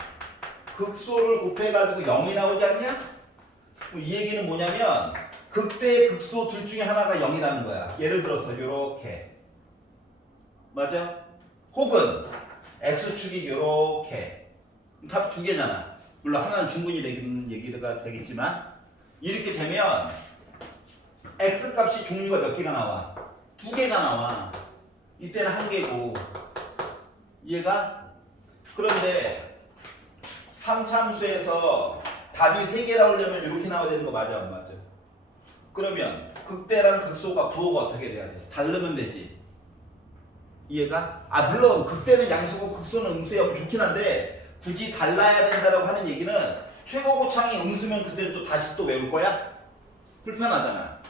극소를 곱해가지고 0이 나오지 않냐? 그럼 이 얘기는 뭐냐면 극대, 극소 둘 중에 하나가 0이라는 거야. 예를 들어서 요렇게. 맞아? 혹은 x축이 요렇게. 답 두 개잖아. 물론 하나는 중근이 되는 얘기가 되겠지만 이렇게 되면 x값이 종류가 몇 개가 나와? 두 개가 나와. 이때는 한 개고. 이해가? 그런데 3참수에서 답이 3개 나오려면 이렇게 나와야 되는 거 맞아 안 맞아? 그러면 극대랑 극소가 부호가 어떻게 돼야 돼? 다르면 되지. 이해가? 물론 극대는 양수고 극소는 음수야 좋긴 한데 굳이 달라야 된다라고 하는 얘기는 최고고창이 음수면 그때는 또 다시 또 외울 거야? 불편하잖아.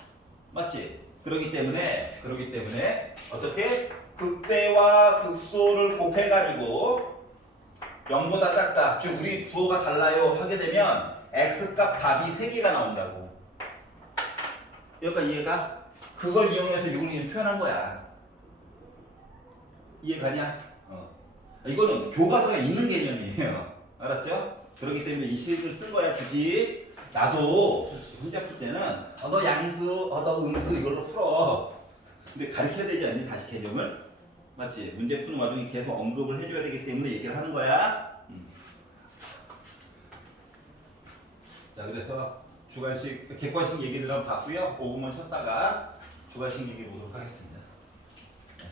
맞지? 그렇기 때문에 어떻게? 극대와 극소를 곱해가지고 0보다 작다. 즉 우리 부호가 달라요 하게 되면 x값 답이 3개가 나온다고. 여기까지 이해가? 그걸 이용해서 이걸 표현한 거야. 이해가냐? 이거는 교과서에 있는 개념이에요. 알았죠? 그렇기 때문에 이 식을 쓴 거야 굳이. 나도 문제 풀 때는 너 양수, 너 음수 이걸로 풀어. 근데 가르쳐야 되지 않니? 다시 개념을? 맞지? 문제 푸는 와중에 계속 언급을 해줘야 되기 때문에 얘기를 하는 거야. 자, 그래서 주관식, 객관식 얘기들 한번 봤고요. 5분만 쉬었다가 주관식 얘기 보도록 하겠습니다.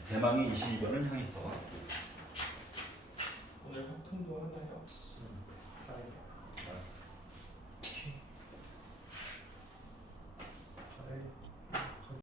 대망의 22번을 향해서. 오늘 확통도 하나요?